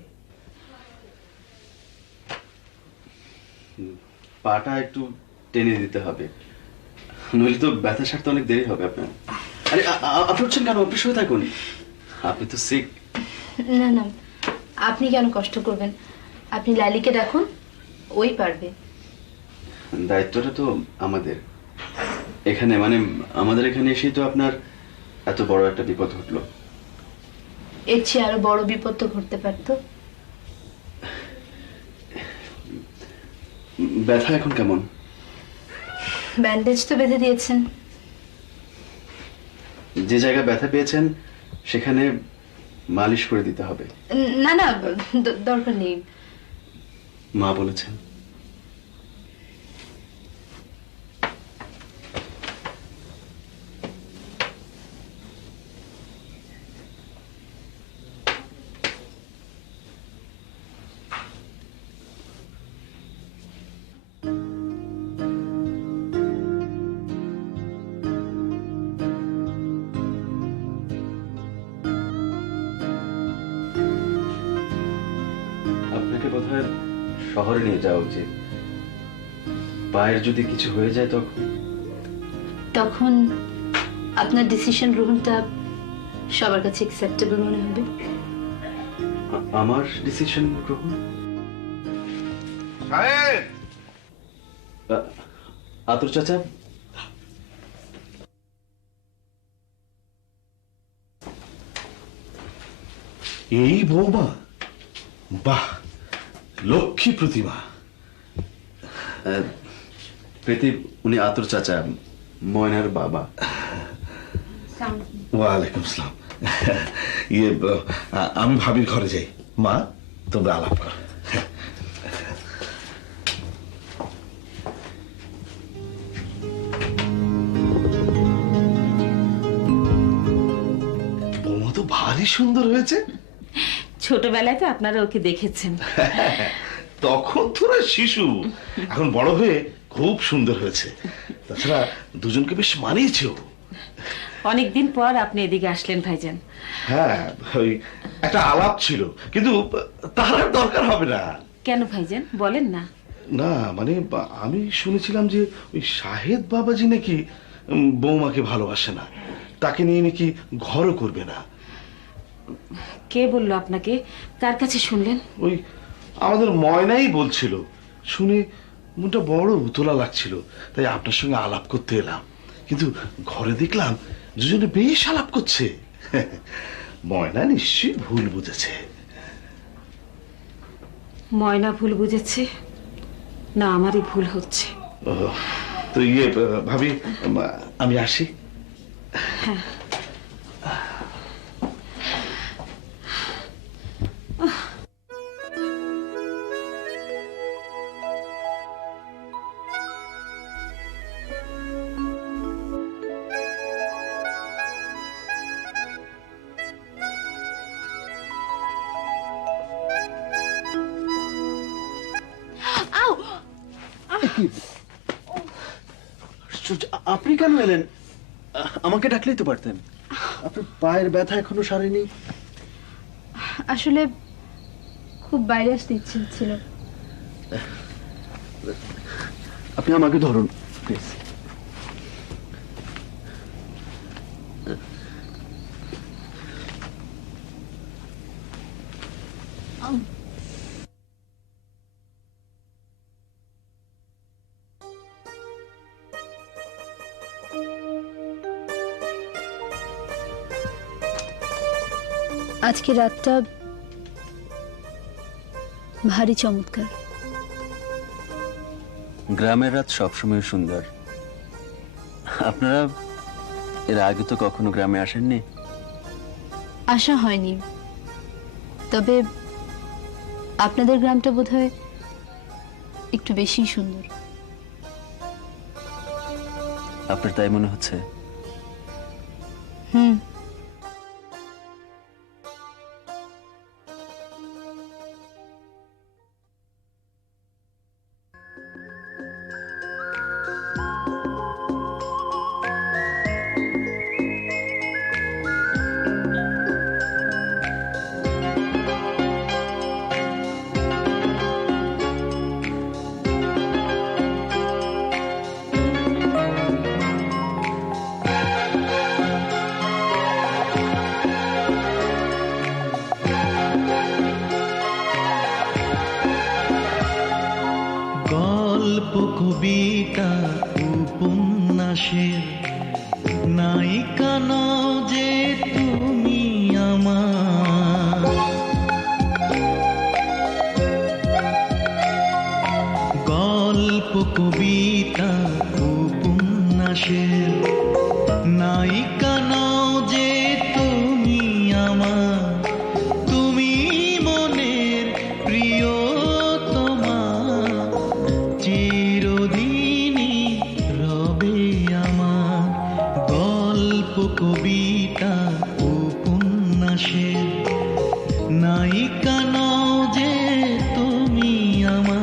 পাটা একটু টেনে দিতে হবে, নইলে তো ব্যথা সারতে অনেক দেরি হবে আপনার। আরে আপনি উঠছেন কেন? আপনি শুয়ে থাকুন, আপনি তো সিক। না না, আপনি কেন কষ্ট করবেন? আপনি লালিকে ডাকুন, ওই পারবে। দায়িত্বটা তো আমাদের এখানে, মানে আমাদের এখানে এসেই তো আপনার এত বড় একটা বিপদ ঘটলো। এর চেয়ে আরো বড় বিপদ তো ঘটতে পারতো। ব্যথা এখন কেমন? ব্যান্ডেজ তো বেঁধে দিয়েছেন। যে জায়গায় ব্যথা পেয়েছেন সেখানে মালিশ করে দিতে হবে। না না, দরকার নেই। মা বলেছেন। আপনাকে বোধহয় শহরে নিয়ে যাওয়া উচিত। পায়ের যদি কিছু হয়ে যায় তখন আপনার ডিসিশন গ্রহণটা সবার কাছে অ্যাকসেপ্টেবল মনে হবে। আমার ডিসিশন গ্রহণ? সাহেব, আতর চাচা, এই বৌমা, বাহ, লক্ষ্মী প্রতিমা। প্রীতি, উনি আতর চাচা, ময়নার বাবা। ওয়ালাইকুম আসসালাম। ইয়ে, আমি ভাবির ঘরে যাই। মা, তোমরা আলাপ করো। বৌমা তো ভারী সুন্দর হয়েছে। ছোটবেলায় তো আপনারা ওকে দেখেছেন। তখন তোরা শিশু, এখন বড় হয়ে খুব সুন্দর হয়েছে। তাছাড়া দুজনকে বেশ মানিয়েছে। অনেকদিন পর আপনি এদিকে আসলেন ভাইজান। হ্যাঁ, ওই একটা আলাপ ছিল, কিন্তু তার আর দরকার হবে না। কেন ভাইজান, বলেন না। না মানে আমি শুনেছিলাম যে ওই শাহেদ বাবাজি নাকি বৌমাকে ভালোবাসে না, তাকে নিয়ে নাকি ঘরও করবে না। কে বললো আপনাকে? কার কাছে শুনলেন? ওই আমাদের ময়নাই বলছিল। শুনে মনটা বড় উতলা লাগছিল, তাই আপনার সঙ্গে আলাপ করতে এলাম। কিন্তু ঘরে দেখলাম দুজনে বেশ আলাপ করছে। ময়না নিশ্চয়ই ভুল বুঝেছে। ময়না ভুল বুঝেছে না আমারই ভুল হচ্ছে? তো ইয়ে ভাবি, আমি আসি। হ্যাঁ। আপনি কেন এলেন? আমাকে ডাকলেই তো পারতেন। আপনার পায়ের ব্যথা এখনো সারেনি। আসলে খুব বাইরে আসতে ইচ্ছে হচ্ছিল। আপনি আমাকে ধরুন প্লিজ। আজকে রাতটা ভারী চমৎকার। গ্রামের রাত সবসময় সুন্দর। আপনারা এর আগে তো কখনো গ্রামে আসেননি? আশা হয়নি, তবে আপনাদের গ্রামটা বোধহয় একটু বেশি সুন্দর। আপনার তাই মনে হচ্ছে? হুম। গল্প কবিতা উপন্যাসের নায়িকা নও যে তুমি আমার। গল্প কবিতা উপন্যাসের নায়িকা নও যে তুমি আমার। তুমি মনের প্রিয়তমা, চিরদিনই রবে আমার। গল্প কবিতা উপন্যাসের নায়িকা নও যে তুমি আমার।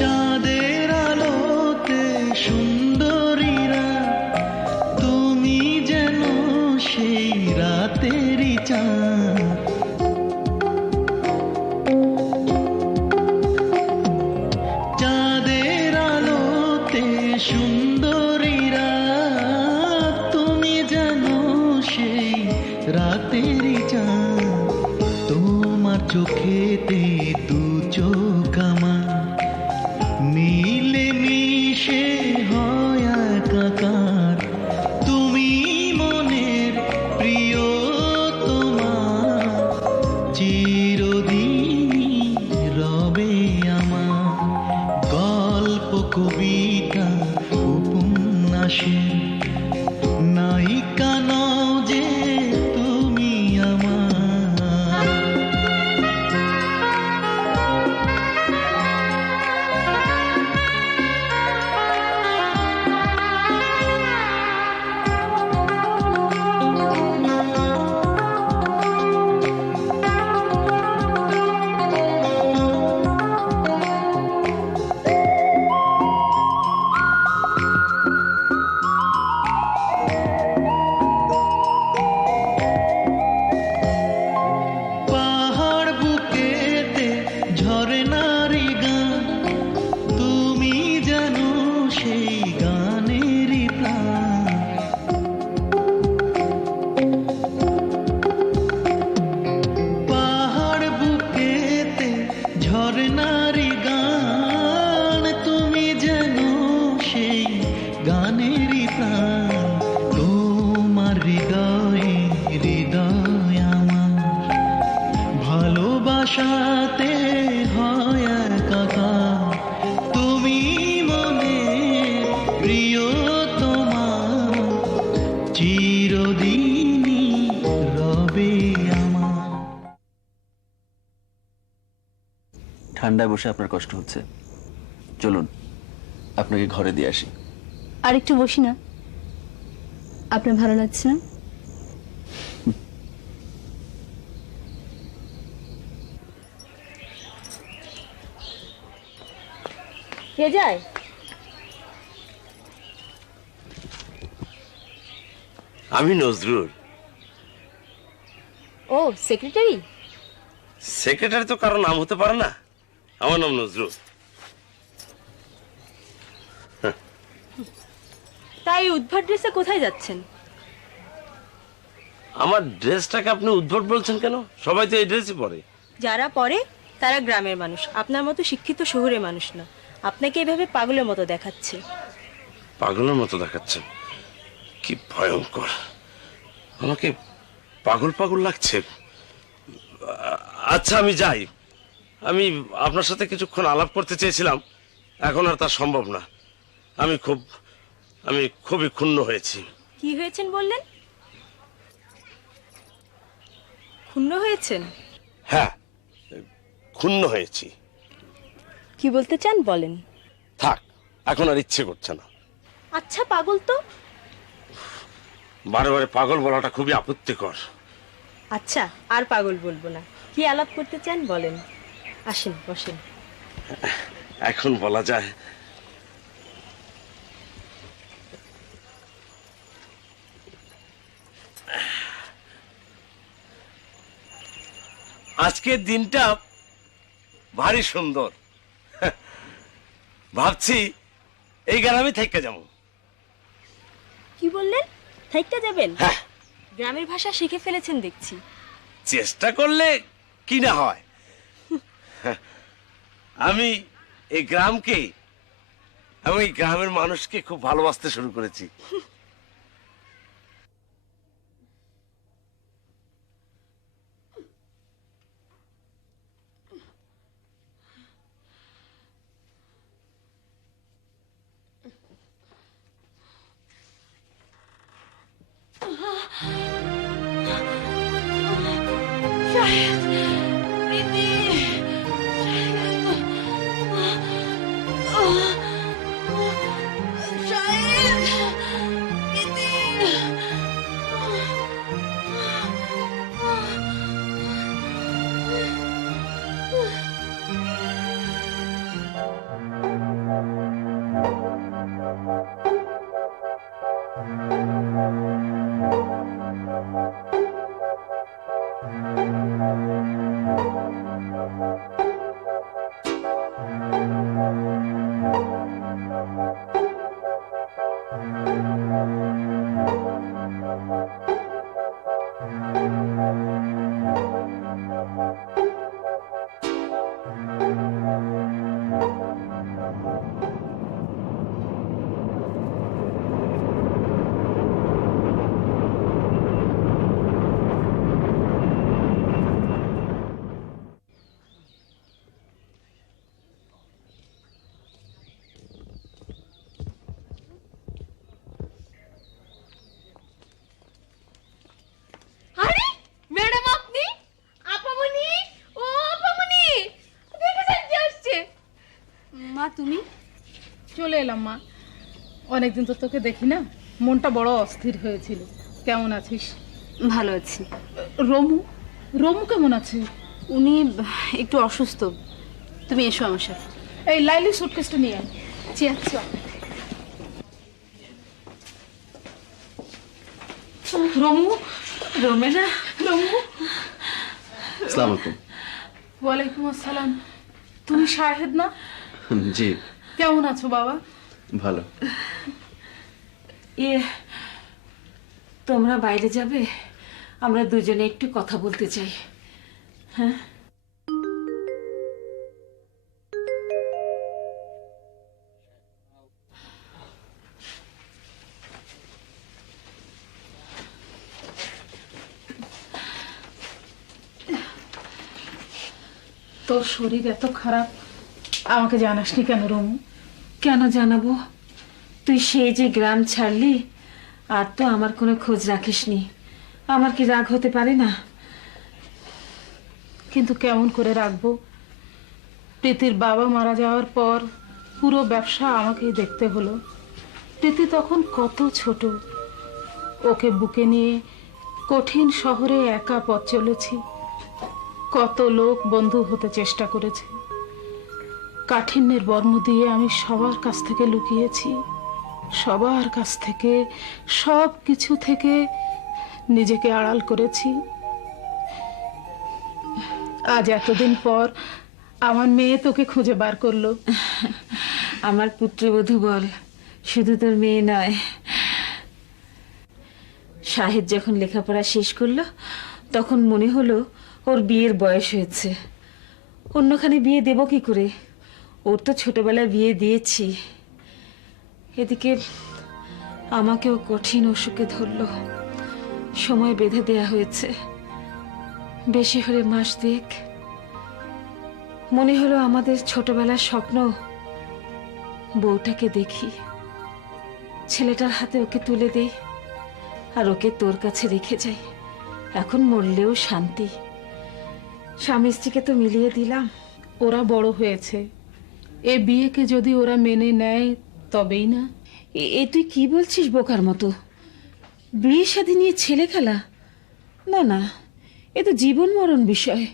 চাঁদের আলোতে সুন্দরীরা, তুমি যেন সেই রাতেরই চাঁদ। চাঁদের আলোতে সুন্দরীরা, তুমি যেন সেই রাতেরই চাঁদ। তোমার চোখেতে দু চোখ আমার নীলে মিশে হয় একাকার। তুমি মনের প্রিয়তমা, চিরদিনই রবে আমার। গল্প কবিতা উপন্যাসের নায়িকা নও যে তুমি আমার। পাহাড় বুকেতে ঝরনারি গান, তুমি জানো সেই গানেরই প্রাণ। পাহাড় বুকেতে ঝরনারি গান, তুমি জানো সেই গানেরই প্রাণ। তোমার হৃদয়ে হৃদয় আমার, ভালোবাসাতে হয় একাকার। তুমি মনে প্রিয়তমা, চিরদিনই রবে আমার। ঠান্ডায় বসে আপনার কষ্ট হচ্ছে, চলুন আপনাকে ঘরে দিয়ে আসি। আর একটু বসি না? আপনার ভালো লাগছে না? কে যায়? আমি নজরুল। ও সেক্রেটারি? সেক্রেটারি তো কারো নাম হতে পারে না, আমার নাম নজরুল। তাই উদ্ভট ড্রেসে কোথায় যাচ্ছেন? আমার ড্রেসটাকে আপনি উদ্ভট বলছেন কেন? সবাই তো এই ড্রেসই পরে। যারা পরে তারা গ্রামের মানুষ, আপনার মতো শিক্ষিত শহরের মানুষ না। আপনাকে এভাবে পাগলের মতো দেখাচ্ছে। পাগলের মতো দেখাচ্ছে? কি ভয়ঙ্কর! আমাকে পাগল পাগল লাগছে। আচ্ছা আমি যাই। আমি আপনার সাথে কিছুক্ষণ আলাপ করতে চেয়েছিলাম, এখন আর তা সম্ভব না। আমি খুবই ক্ষুণ্ণ হয়েছি। কি হয়েছেন বললেন? ক্ষুণ্ণ হয়েছেন? হ্যাঁ, ক্ষুণ্ণ হয়েছি। কি বলতে চান বলেন। থাক, এখন আর ইচ্ছে করছে না। আচ্ছা পাগল তো। বারে বারে পাগল বলাটা খুবই আপত্তিকর। আচ্ছা আর পাগল বলবো না। কি আলাপ করতে চান বলেন। আসেন বসেন। এখন বলা যায়। আজকের দিনটা ভারী সুন্দর। ভাবছি এই গ্রামে থেকে যাবো। কি বললেন? থাইকা যাবেন? হ্যাঁ। গ্রামের ভাষা শিখে ফেলেছেন দেখছি। চেষ্টা করলে কি না হয়। আমি এই গ্রামকে এবং এই গ্রামের মানুষকে খুব ভালোবাসতে শুরু করেছি। শাহেদ, প্রীতি, শাহেদ, প্রীতি। তুমি? চলে এলাম মা। অনেকদিন তো তোকে দেখি না, মনটা বড় অস্থির হয়েছিল। কেমন আছিস? ভালো আছি। রমু রমু কেমন আছে? উনি একটু অসুস্থ। তুমি এসো আমার সাথে। এই লাইলি সুটকেসটা নিয়ে আয়। জি আচ্ছা। রমু, রোমেনা, রমু। আসসালামু আলাইকুম। ওয়ালাইকুম আসসালাম। তুমি শাহেদ না? জি। কেমন আছো বাবা? ভালো। তোমরা বাইরে যাবে? আমরা দুজনে একটু কথা বলতে চাই। হ্যাঁ। তোর শরীর এত খারাপ, আমাকে জানাসনি কেন রমু? কেন জানাবো? তুই সেই যে গ্রাম ছাড়লি, আর তো আমার কোনো খোঁজ রাখিসনি। আমার কি রাগ হতে পারে না? কিন্তু কেমন করে রাখবো? প্রীতির বাবা মারা যাওয়ার পর পুরো ব্যবসা আমাকেই দেখতে হলো। প্রীতি তখন কত ছোট। ওকে বুকে নিয়ে কঠিন শহরে একা পথ চলেছি। কত লোক বন্ধু হতে চেষ্টা করেছে। কাঠিন্যের বর্ম দিয়ে আমি সবার কাছ থেকে লুকিয়েছি, সবার কাছ থেকে, সব কিছু থেকে নিজেকে আড়াল করেছি। আজ এতদিন পর আমার মেয়ে তোকে খুঁজে বার করলো। আমার পুত্রবধূ বল, শুধু তোর মেয়ে নয়, শাহেদ যখন লেখাপড়া শেষ করলো তখন মনে হলো ওর বিয়ের বয়স হয়েছে। অন্যখানে বিয়ে দেব কি করে? ওর তো ছোটবেলায় বিয়ে দিয়েছি। এদিকে আমাকেও কঠিন অসুখে ধরলো, সময় বেঁধে দেয়া হয়েছে, বেশি হলে মাস দুয়েক। মনে হলো আমাদের ছোটবেলার স্বপ্ন, বউটাকে দেখি, ছেলেটার হাতে ওকে তুলে দেই আর ওকে তোর কাছে রেখে যাই। এখন মরলেও শান্তি। স্বামী স্ত্রীকে তো মিলিয়ে দিলাম। ওরা বড় হয়েছে, এ বিয়েকে যদি ওরা মেনে নেয় তবেই না। এ তুই কি বলছিস বোকার মতো? বিয়ে শাদী নিয়ে ছেলে খেলা? না না, এ তো জীবন মরণ বিষয়।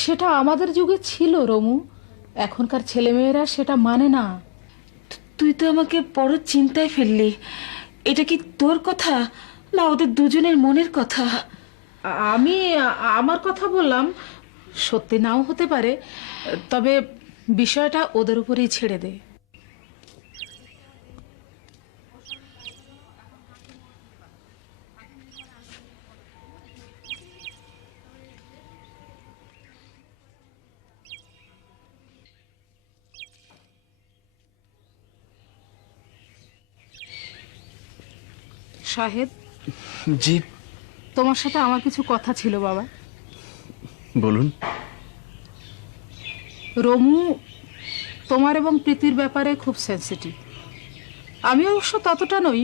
সেটা আমাদের যুগে ছিল রমু, এখনকার ছেলেমেয়েরা সেটা মানে না। তুই তো আমাকে বড় চিন্তায় ফেললি। এটা কি তোর কথা না ওদের দুজনের মনের কথা? আমি আমার কথা বললাম, সত্যি নাও হতে পারে, তবে বিষয়টা ওদের উপরেই ছেড়ে দে। শাহেদ, জি তোমার সাথে আমার কিছু কথা ছিল বাবা। বলুন। রমু তোমার এবং প্রীতির ব্যাপারে খুব সেনসিটিভ। আমি অবশ্য ততটা নই।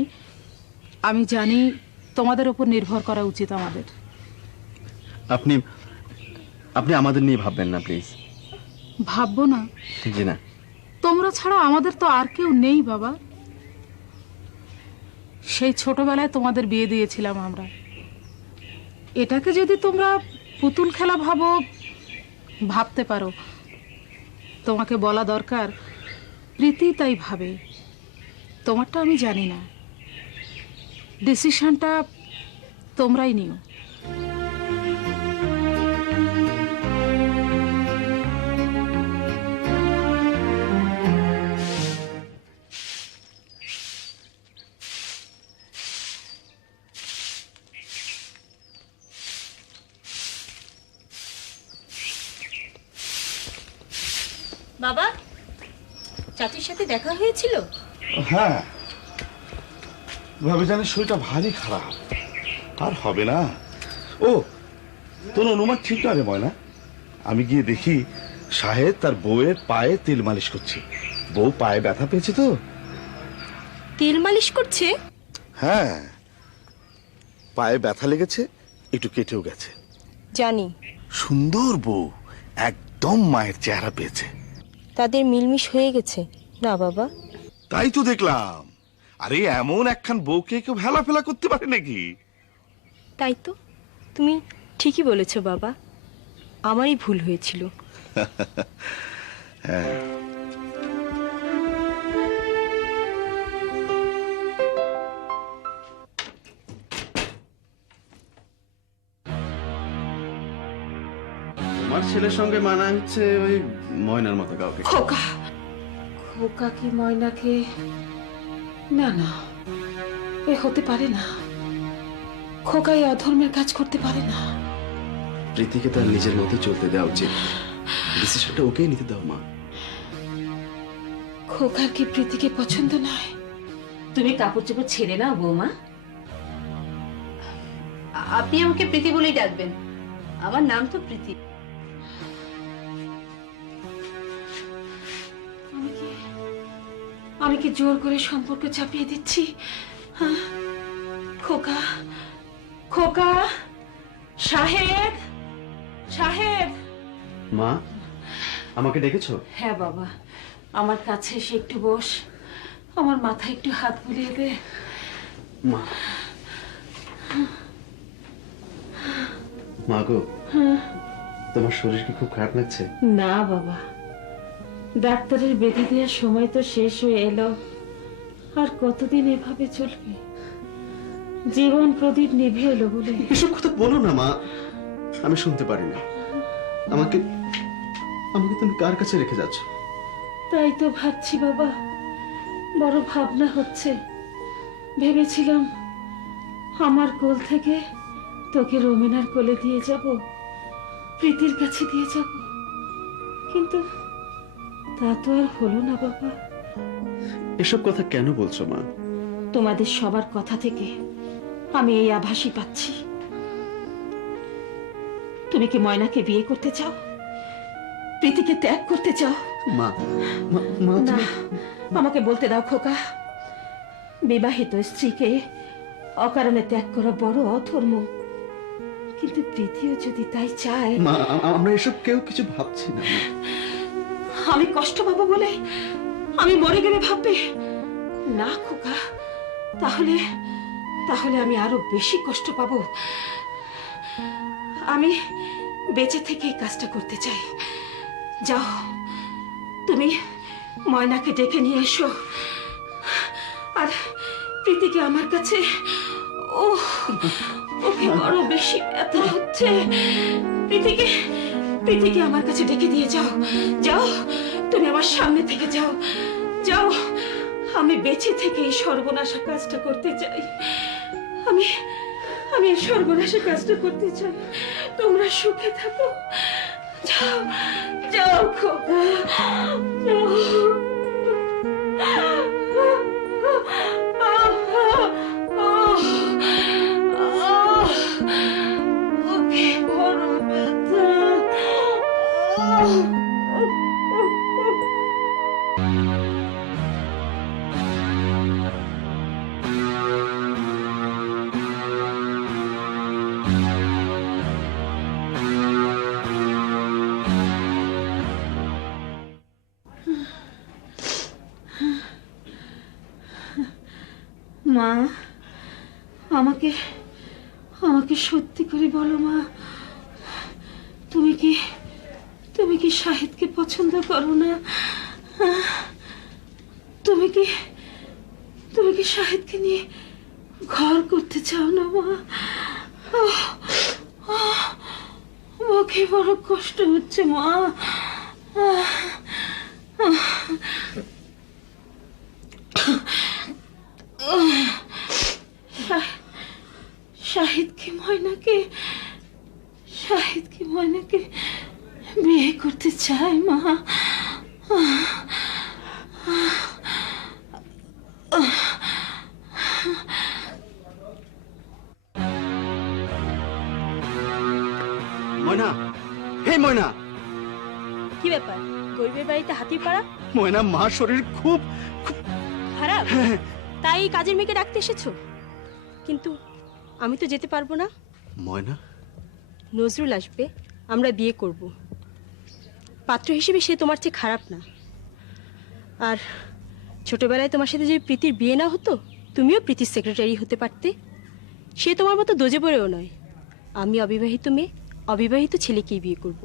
আমি জানি তোমাদের উপর নির্ভর করা উচিত আমাদের। আপনি আপনি আমাদের নিয়ে ভাববেন না প্লিজ। ভাববো না? জি না। তোমরা ছাড়া আমাদের তো আর কেউ নেই বাবা। সেই ছোটবেলায় তোমাদের বিয়ে দিয়েছিলাম আমরা। এটাকে যদি তোমরা পুতুল খেলা ভাবো, ভাবতে পারো। তোমাকে বলা দরকার, প্রীতি তাই ভাবে। তোমারটা আমি জানি না, ডিসিশনটা তোমরাই নিও। বাবা, চাচির সাথে দেখা হয়েছিল? হ্যাঁ, ভাবি জানিস শরীরটা ভারী খারাপ, আর হবে না। ও, তোর অনুমান ঠিক না রে ময়না। আমি গিয়ে দেখি শাহেদ তার বউয়ের পায়ে তেল মালিশ করছে। বউ পায়ে ব্যথা পেয়েছে তো। তেল মালিশ করছে? হ্যাঁ, পায়ে ব্যথা লেগেছে, একটু কেটেও গেছে। জানি। সুন্দর বউ, একদম মায়ের চেহারা পেয়েছে। তাদের মিলমিশ হয়ে গেছে না বাবা? তাই তো দেখলাম। আরে এমন একখান বউকে কেউ হেলা ফেলা করতে পারে নাকি? তাই তো, তুমি ঠিকই বলেছো বাবা, আমারই ভুল হয়েছিল। হ্যাঁ, আমার ছেলের সঙ্গে মানায় হচ্ছে ওই ময়নার মতো কাউকে। খোকা, খোকা কি ময়নাকে? না না, এ হতে পারে না। খোকা এই অধর্মের কাজ করতে পারে না। প্রীতিকে তার নিজের মতো চলতে দেওয়া উচিত। ডিসিশনটা ওকেই নিতে দাও মা। খোকার কি প্রীতিকে পছন্দ নয়? তুমি কাপড় চোপড় ছেড়ে নাও বৌমা। আপনি আমাকে প্রীতি বলেই ডাকবেন, আমার নাম তো প্রীতি। আমি কি জোর করে সম্পর্ক চাপিয়ে দিচ্ছি? হ্যাঁ? খোকা, খোকা, শাহেদ, শাহেদ। মা, আমাকে ডেকেছো? হ্যাঁ বাবা, আমার কাছে এসে একটু বস, আমার মাথায় একটু হাত বুলিয়ে দে। মা, মা গো, তোমার শরীর কি খুব খারাপ লাগছে? না বাবা, ডাক্তারের বেঁধে দেওয়ার সময় তো শেষ হয়ে এলো। আর কতদিন এভাবে চলবে? জীবন প্রদীপ নিভে এলো বলে। এসব কথা বলো না মা, আমি শুনতে পারি না। আমাকে আমাকে তুমি কার কাছে রেখে যাচ্ছ? তাই তো ভাবছি বাবা, বড় ভাবনা হচ্ছে। ভেবেছিলাম আমার কোল থেকে তোকে রোমেনার কোলে দিয়ে যাব, প্রীতির কাছে দিয়ে যাব, কিন্তু তা তো আর হলো না বাবা। এসব কথা কেন বলছো মা? তোমাদের সবার কথা থেকে আমি এই আভাসই পাচ্ছি। তুমি কি ময়নাকে বিয়ে করতে চাও, প্রীতিকে ত্যাগ করতে চাও? মা মা না, আমাকে বলতে দাও খোকা। বিবাহিত স্ত্রীকে অকারণে ত্যাগ করা বড় অধর্ম, কিন্তু প্রীতিও যদি তাই চায়। মা আমরা এসব কেউ কিছু ভাবছি না। আমি কষ্ট পাবো বলে আমি মরে গেলে ভাববে? না খোকা, তাহলে তাহলে আমি আরো বেশি কষ্ট পাবো। আমি বেঁচে থেকে এই কাজটা করতে চাই। যাও, তুমি ময়নাকে ডেকে নিয়ে এসো, আর প্রীতিকে আমার কাছে। ওকে বড় বেশি ব্যথা হচ্ছে। প্রীতিকে আমার কাছে ডেকে দিয়ে যাও। যাও, তুমি আমার সামনে থেকে যাও। যাও, আমি বেঁচে থেকে এই সর্বনাশা কাজটা করতে চাই। আমি এই সর্বনাশা কাজটা করতে চাই। তোমরা সুখে থাকো। যাও, যাও খোকা, যাও। ওকে বড় ব্যথা। মা, আমাকে সত্যি করে বলো মা, তুমি কি শাহিদকে পছন্দ করো না? তুমি কি শাহিদকে নিয়ে ঘর করতে চাও না মা? মুখে বড় কষ্ট হচ্ছে মা। শাহিদ কি ময়নাকে বিয়ে করতে চায় মা? ময়না, হে ময়না। কি ব্যাপার, গরিবের বাড়িতে হাতির পাড়া? ময়না, মা শরীর খুব খারাপ, তাই কাজের মেয়েকে ডাকতে এসেছো? কিন্তু আমি তো যেতে পারবো না। ময়না, নজরুল আসবে, আমরা বিয়ে করব। পাত্র হিসেবে সে তোমার চেয়ে খারাপ না। আর ছোটবেলায় তোমার সাথে যদি প্রীতির বিয়ে না হতো, তুমিও প্রীতির সেক্রেটারি হতে পারতে। সে তোমার মতো দোজে পড়েও নয়। আমি অবিবাহিত মেয়ে অবিবাহিত ছেলেকেই বিয়ে করব।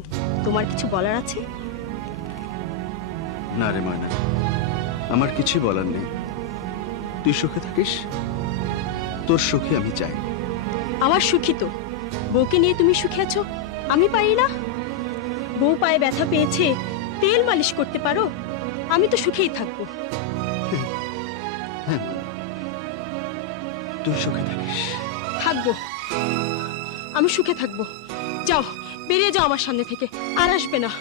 তোমার কিছু বলার আছে? না রে ময়না, আমার কিছু বলার নেই। তুই সুখে থাকিস, তোর সুখে আমি চাই। আমার সুখী তো, বউকে নিয়ে তুমি সুখে আছো, আমি পারি না। বউ পায়ে ব্যথা পেয়েছে, তেল মালিশ করতে পারো, আমি তো সুখেই থাকবো। হ্যাঁ, তুই সুখে থাকিস। থাকবো, আমি সুখে থাকবো। যাও, বেরিয়ে যাও আমার সামনে থেকে, আর আসবে না।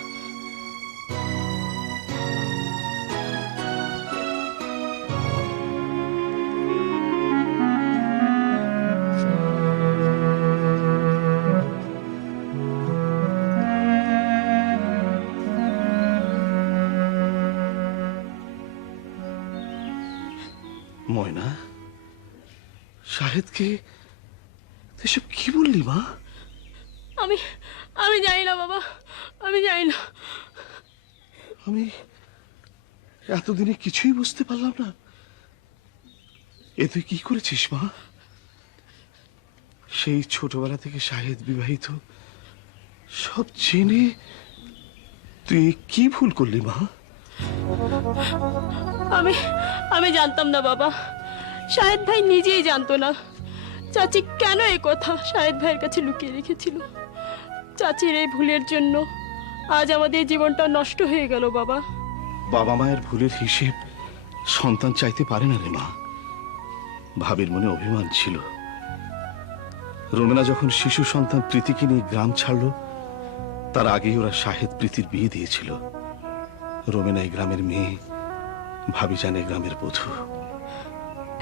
ময়না, শাহেদকে এসব কি বললি মা? আমি জানি না বাবা, আমি জানি না। আমি এতদিনে কিছুই বুঝতে পারলাম না। এ তুই কি করেছিস মা? সেই ছোটবেলা থেকে শাহেদ বিবাহিত, সব জেনে তুই কি ভুল করলি মা? আমি জানতাম না বাবা, শাহেদ ভাই নিজেই জানতো না। চাচি কেন এই কথা শাহেদ ভাইয়ের কাছে লুকিয়ে রেখেছিল। চাচির এই ভুলের জন্য আজ আমাদের জীবনটা নষ্ট হয়ে গেল বাবা। বাবা মায়ের ভুলের হিসেব সন্তান চাইতে পারে না রে মা। ভাবির মনে অভিমান ছিল, রোমেনা যখন শিশু সন্তান প্রীতিকে নিয়ে গ্রাম ছাড়লো, তার আগেই ওরা শাহেদ প্রীতির বিয়ে দিয়েছিল। রোমেনা এই গ্রামের মেয়ে, ভাবিজান এই গ্রামের বধূ।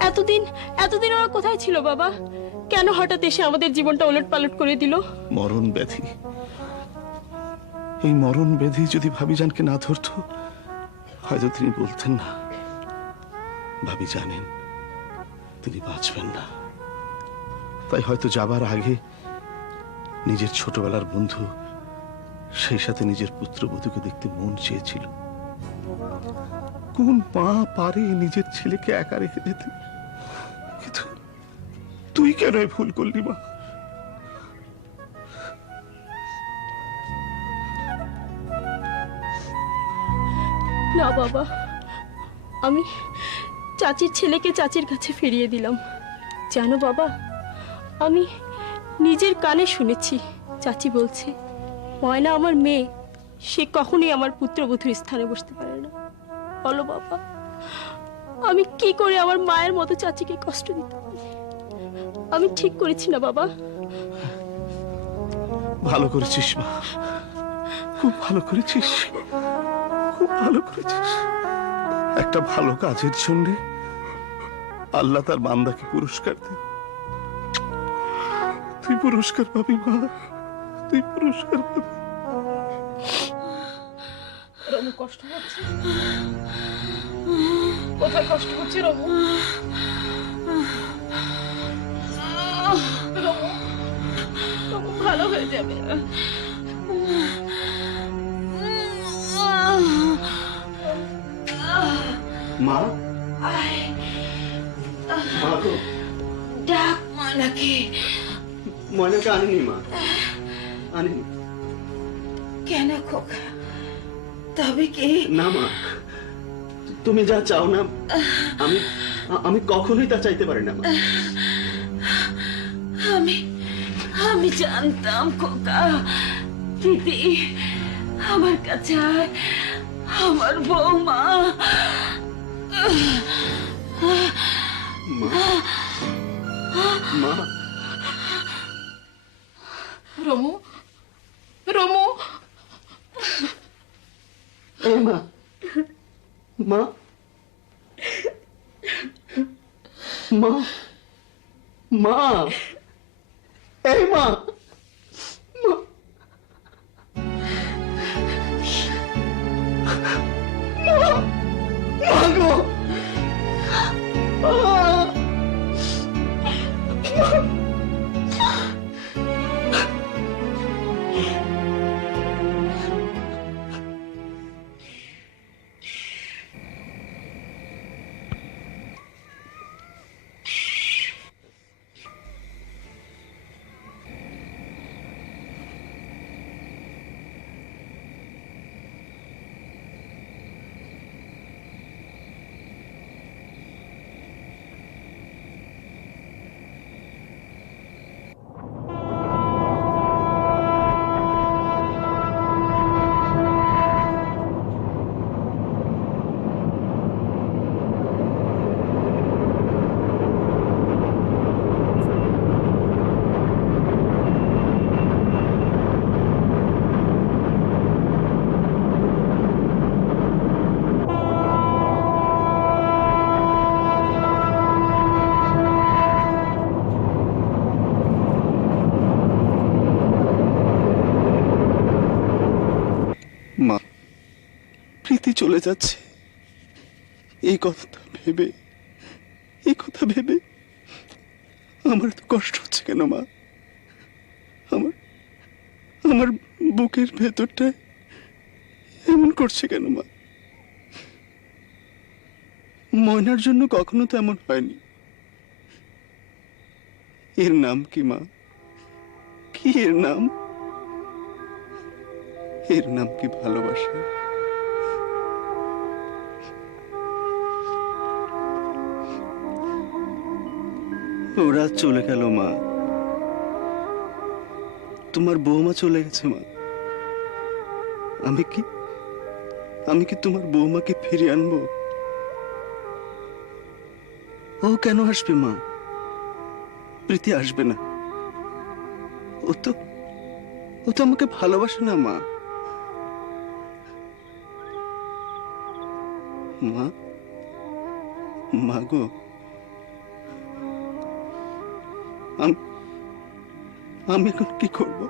এতদিন এতদিন ওরা কোথায় ছিল বাবা? কেন হঠাৎ এসে আমাদের জীবনটা ওলটপালট করে দিল? মরণ ব্যাধি। এই মরণ ব্যাধি যদি ভাবিজানকে না ধরতো, হয়তো তিনি বলতেন না। ভাবি জানেন তিনি বাঁচবেন না, তাই হয়তো যাবার আগে নিজের ছোটবেলার বন্ধু, সেই সাথে নিজের পুত্রবধূকে দেখতে মন চেয়েছিল। কোন মা পারে নিজের ছেলেকে একা রেখে যেতে? কিন্তু তুই কেন এই ভুল করলি মা? না বাবা, আমি চাচির ছেলেকে চাচির কাছে ফিরিয়ে দিলাম। জানো বাবা, আমি নিজের কানে শুনেছি চাচি বলছে ময়না আমার মেয়ে, সে কখনোই আমার পুত্রবধূর স্থানে বসতে পারে না। বলো বাবা, আমি কি করে আমার মায়ের মতো চাচিকে কষ্ট দিতে পারি? আমি ঠিক করেছি না বাবা? ভালো করেছিস মা, খুব ভালো করেছিস, খুব ভালো করেছিস। একটা ভালো কাজের জন্য আল্লাহ তার বান্দাকে পুরস্কার দেন। তুই পুরস্কার পাবি মা, তুই পুরস্কার পাবি। রমু কষ্ট হচ্ছে? কোথায় কষ্ট হচ্ছে রমু? রমু, রমু ভালো হয়ে যাবে। মা, মা গো, ডাক ময়নাকে। ময়নাকে আনিনি মা, আনিনি। কেন খোকা? তবে কি? না মা, তুমি যা চাও না আমি আমি কখনোই তা চাইতে পারি না মা। আমি জানতাম খোকা, দিদি আমার কাছে আয়, আমার বৌমা। মা, মা। রমু, রমু। এই মা, মা, মা, মা, এই মা, মা, মা গো, মা, প্রীতি চলে যাচ্ছে, এই কথা ভেবে আমার তো কষ্ট হচ্ছে কেন মা? আমার বুকের ভেতরটায় এমন করছে কেন মা? ময়নার জন্য কখনো তো এমন হয়নি। এর নাম কি মা? কি এর নাম? এর নাম কি ভালোবাসা? ওরা চলে গেল মা, তোমার বৌমা চলে গেছে মা। আমি কি তোমার বৌমাকে ফিরিয়ে আনবো? ও কেন আসবে মা? প্রীতি আসবে না, ও তো আমাকে ভালোবাসে না মা। মা, মা গো, আমি এখন কি করব?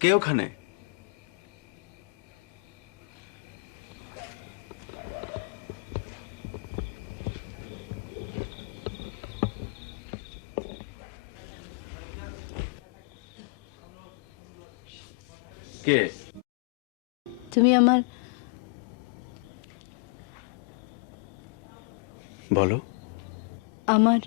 কে ওখানে? কে? তুমি আমার বলো। আমার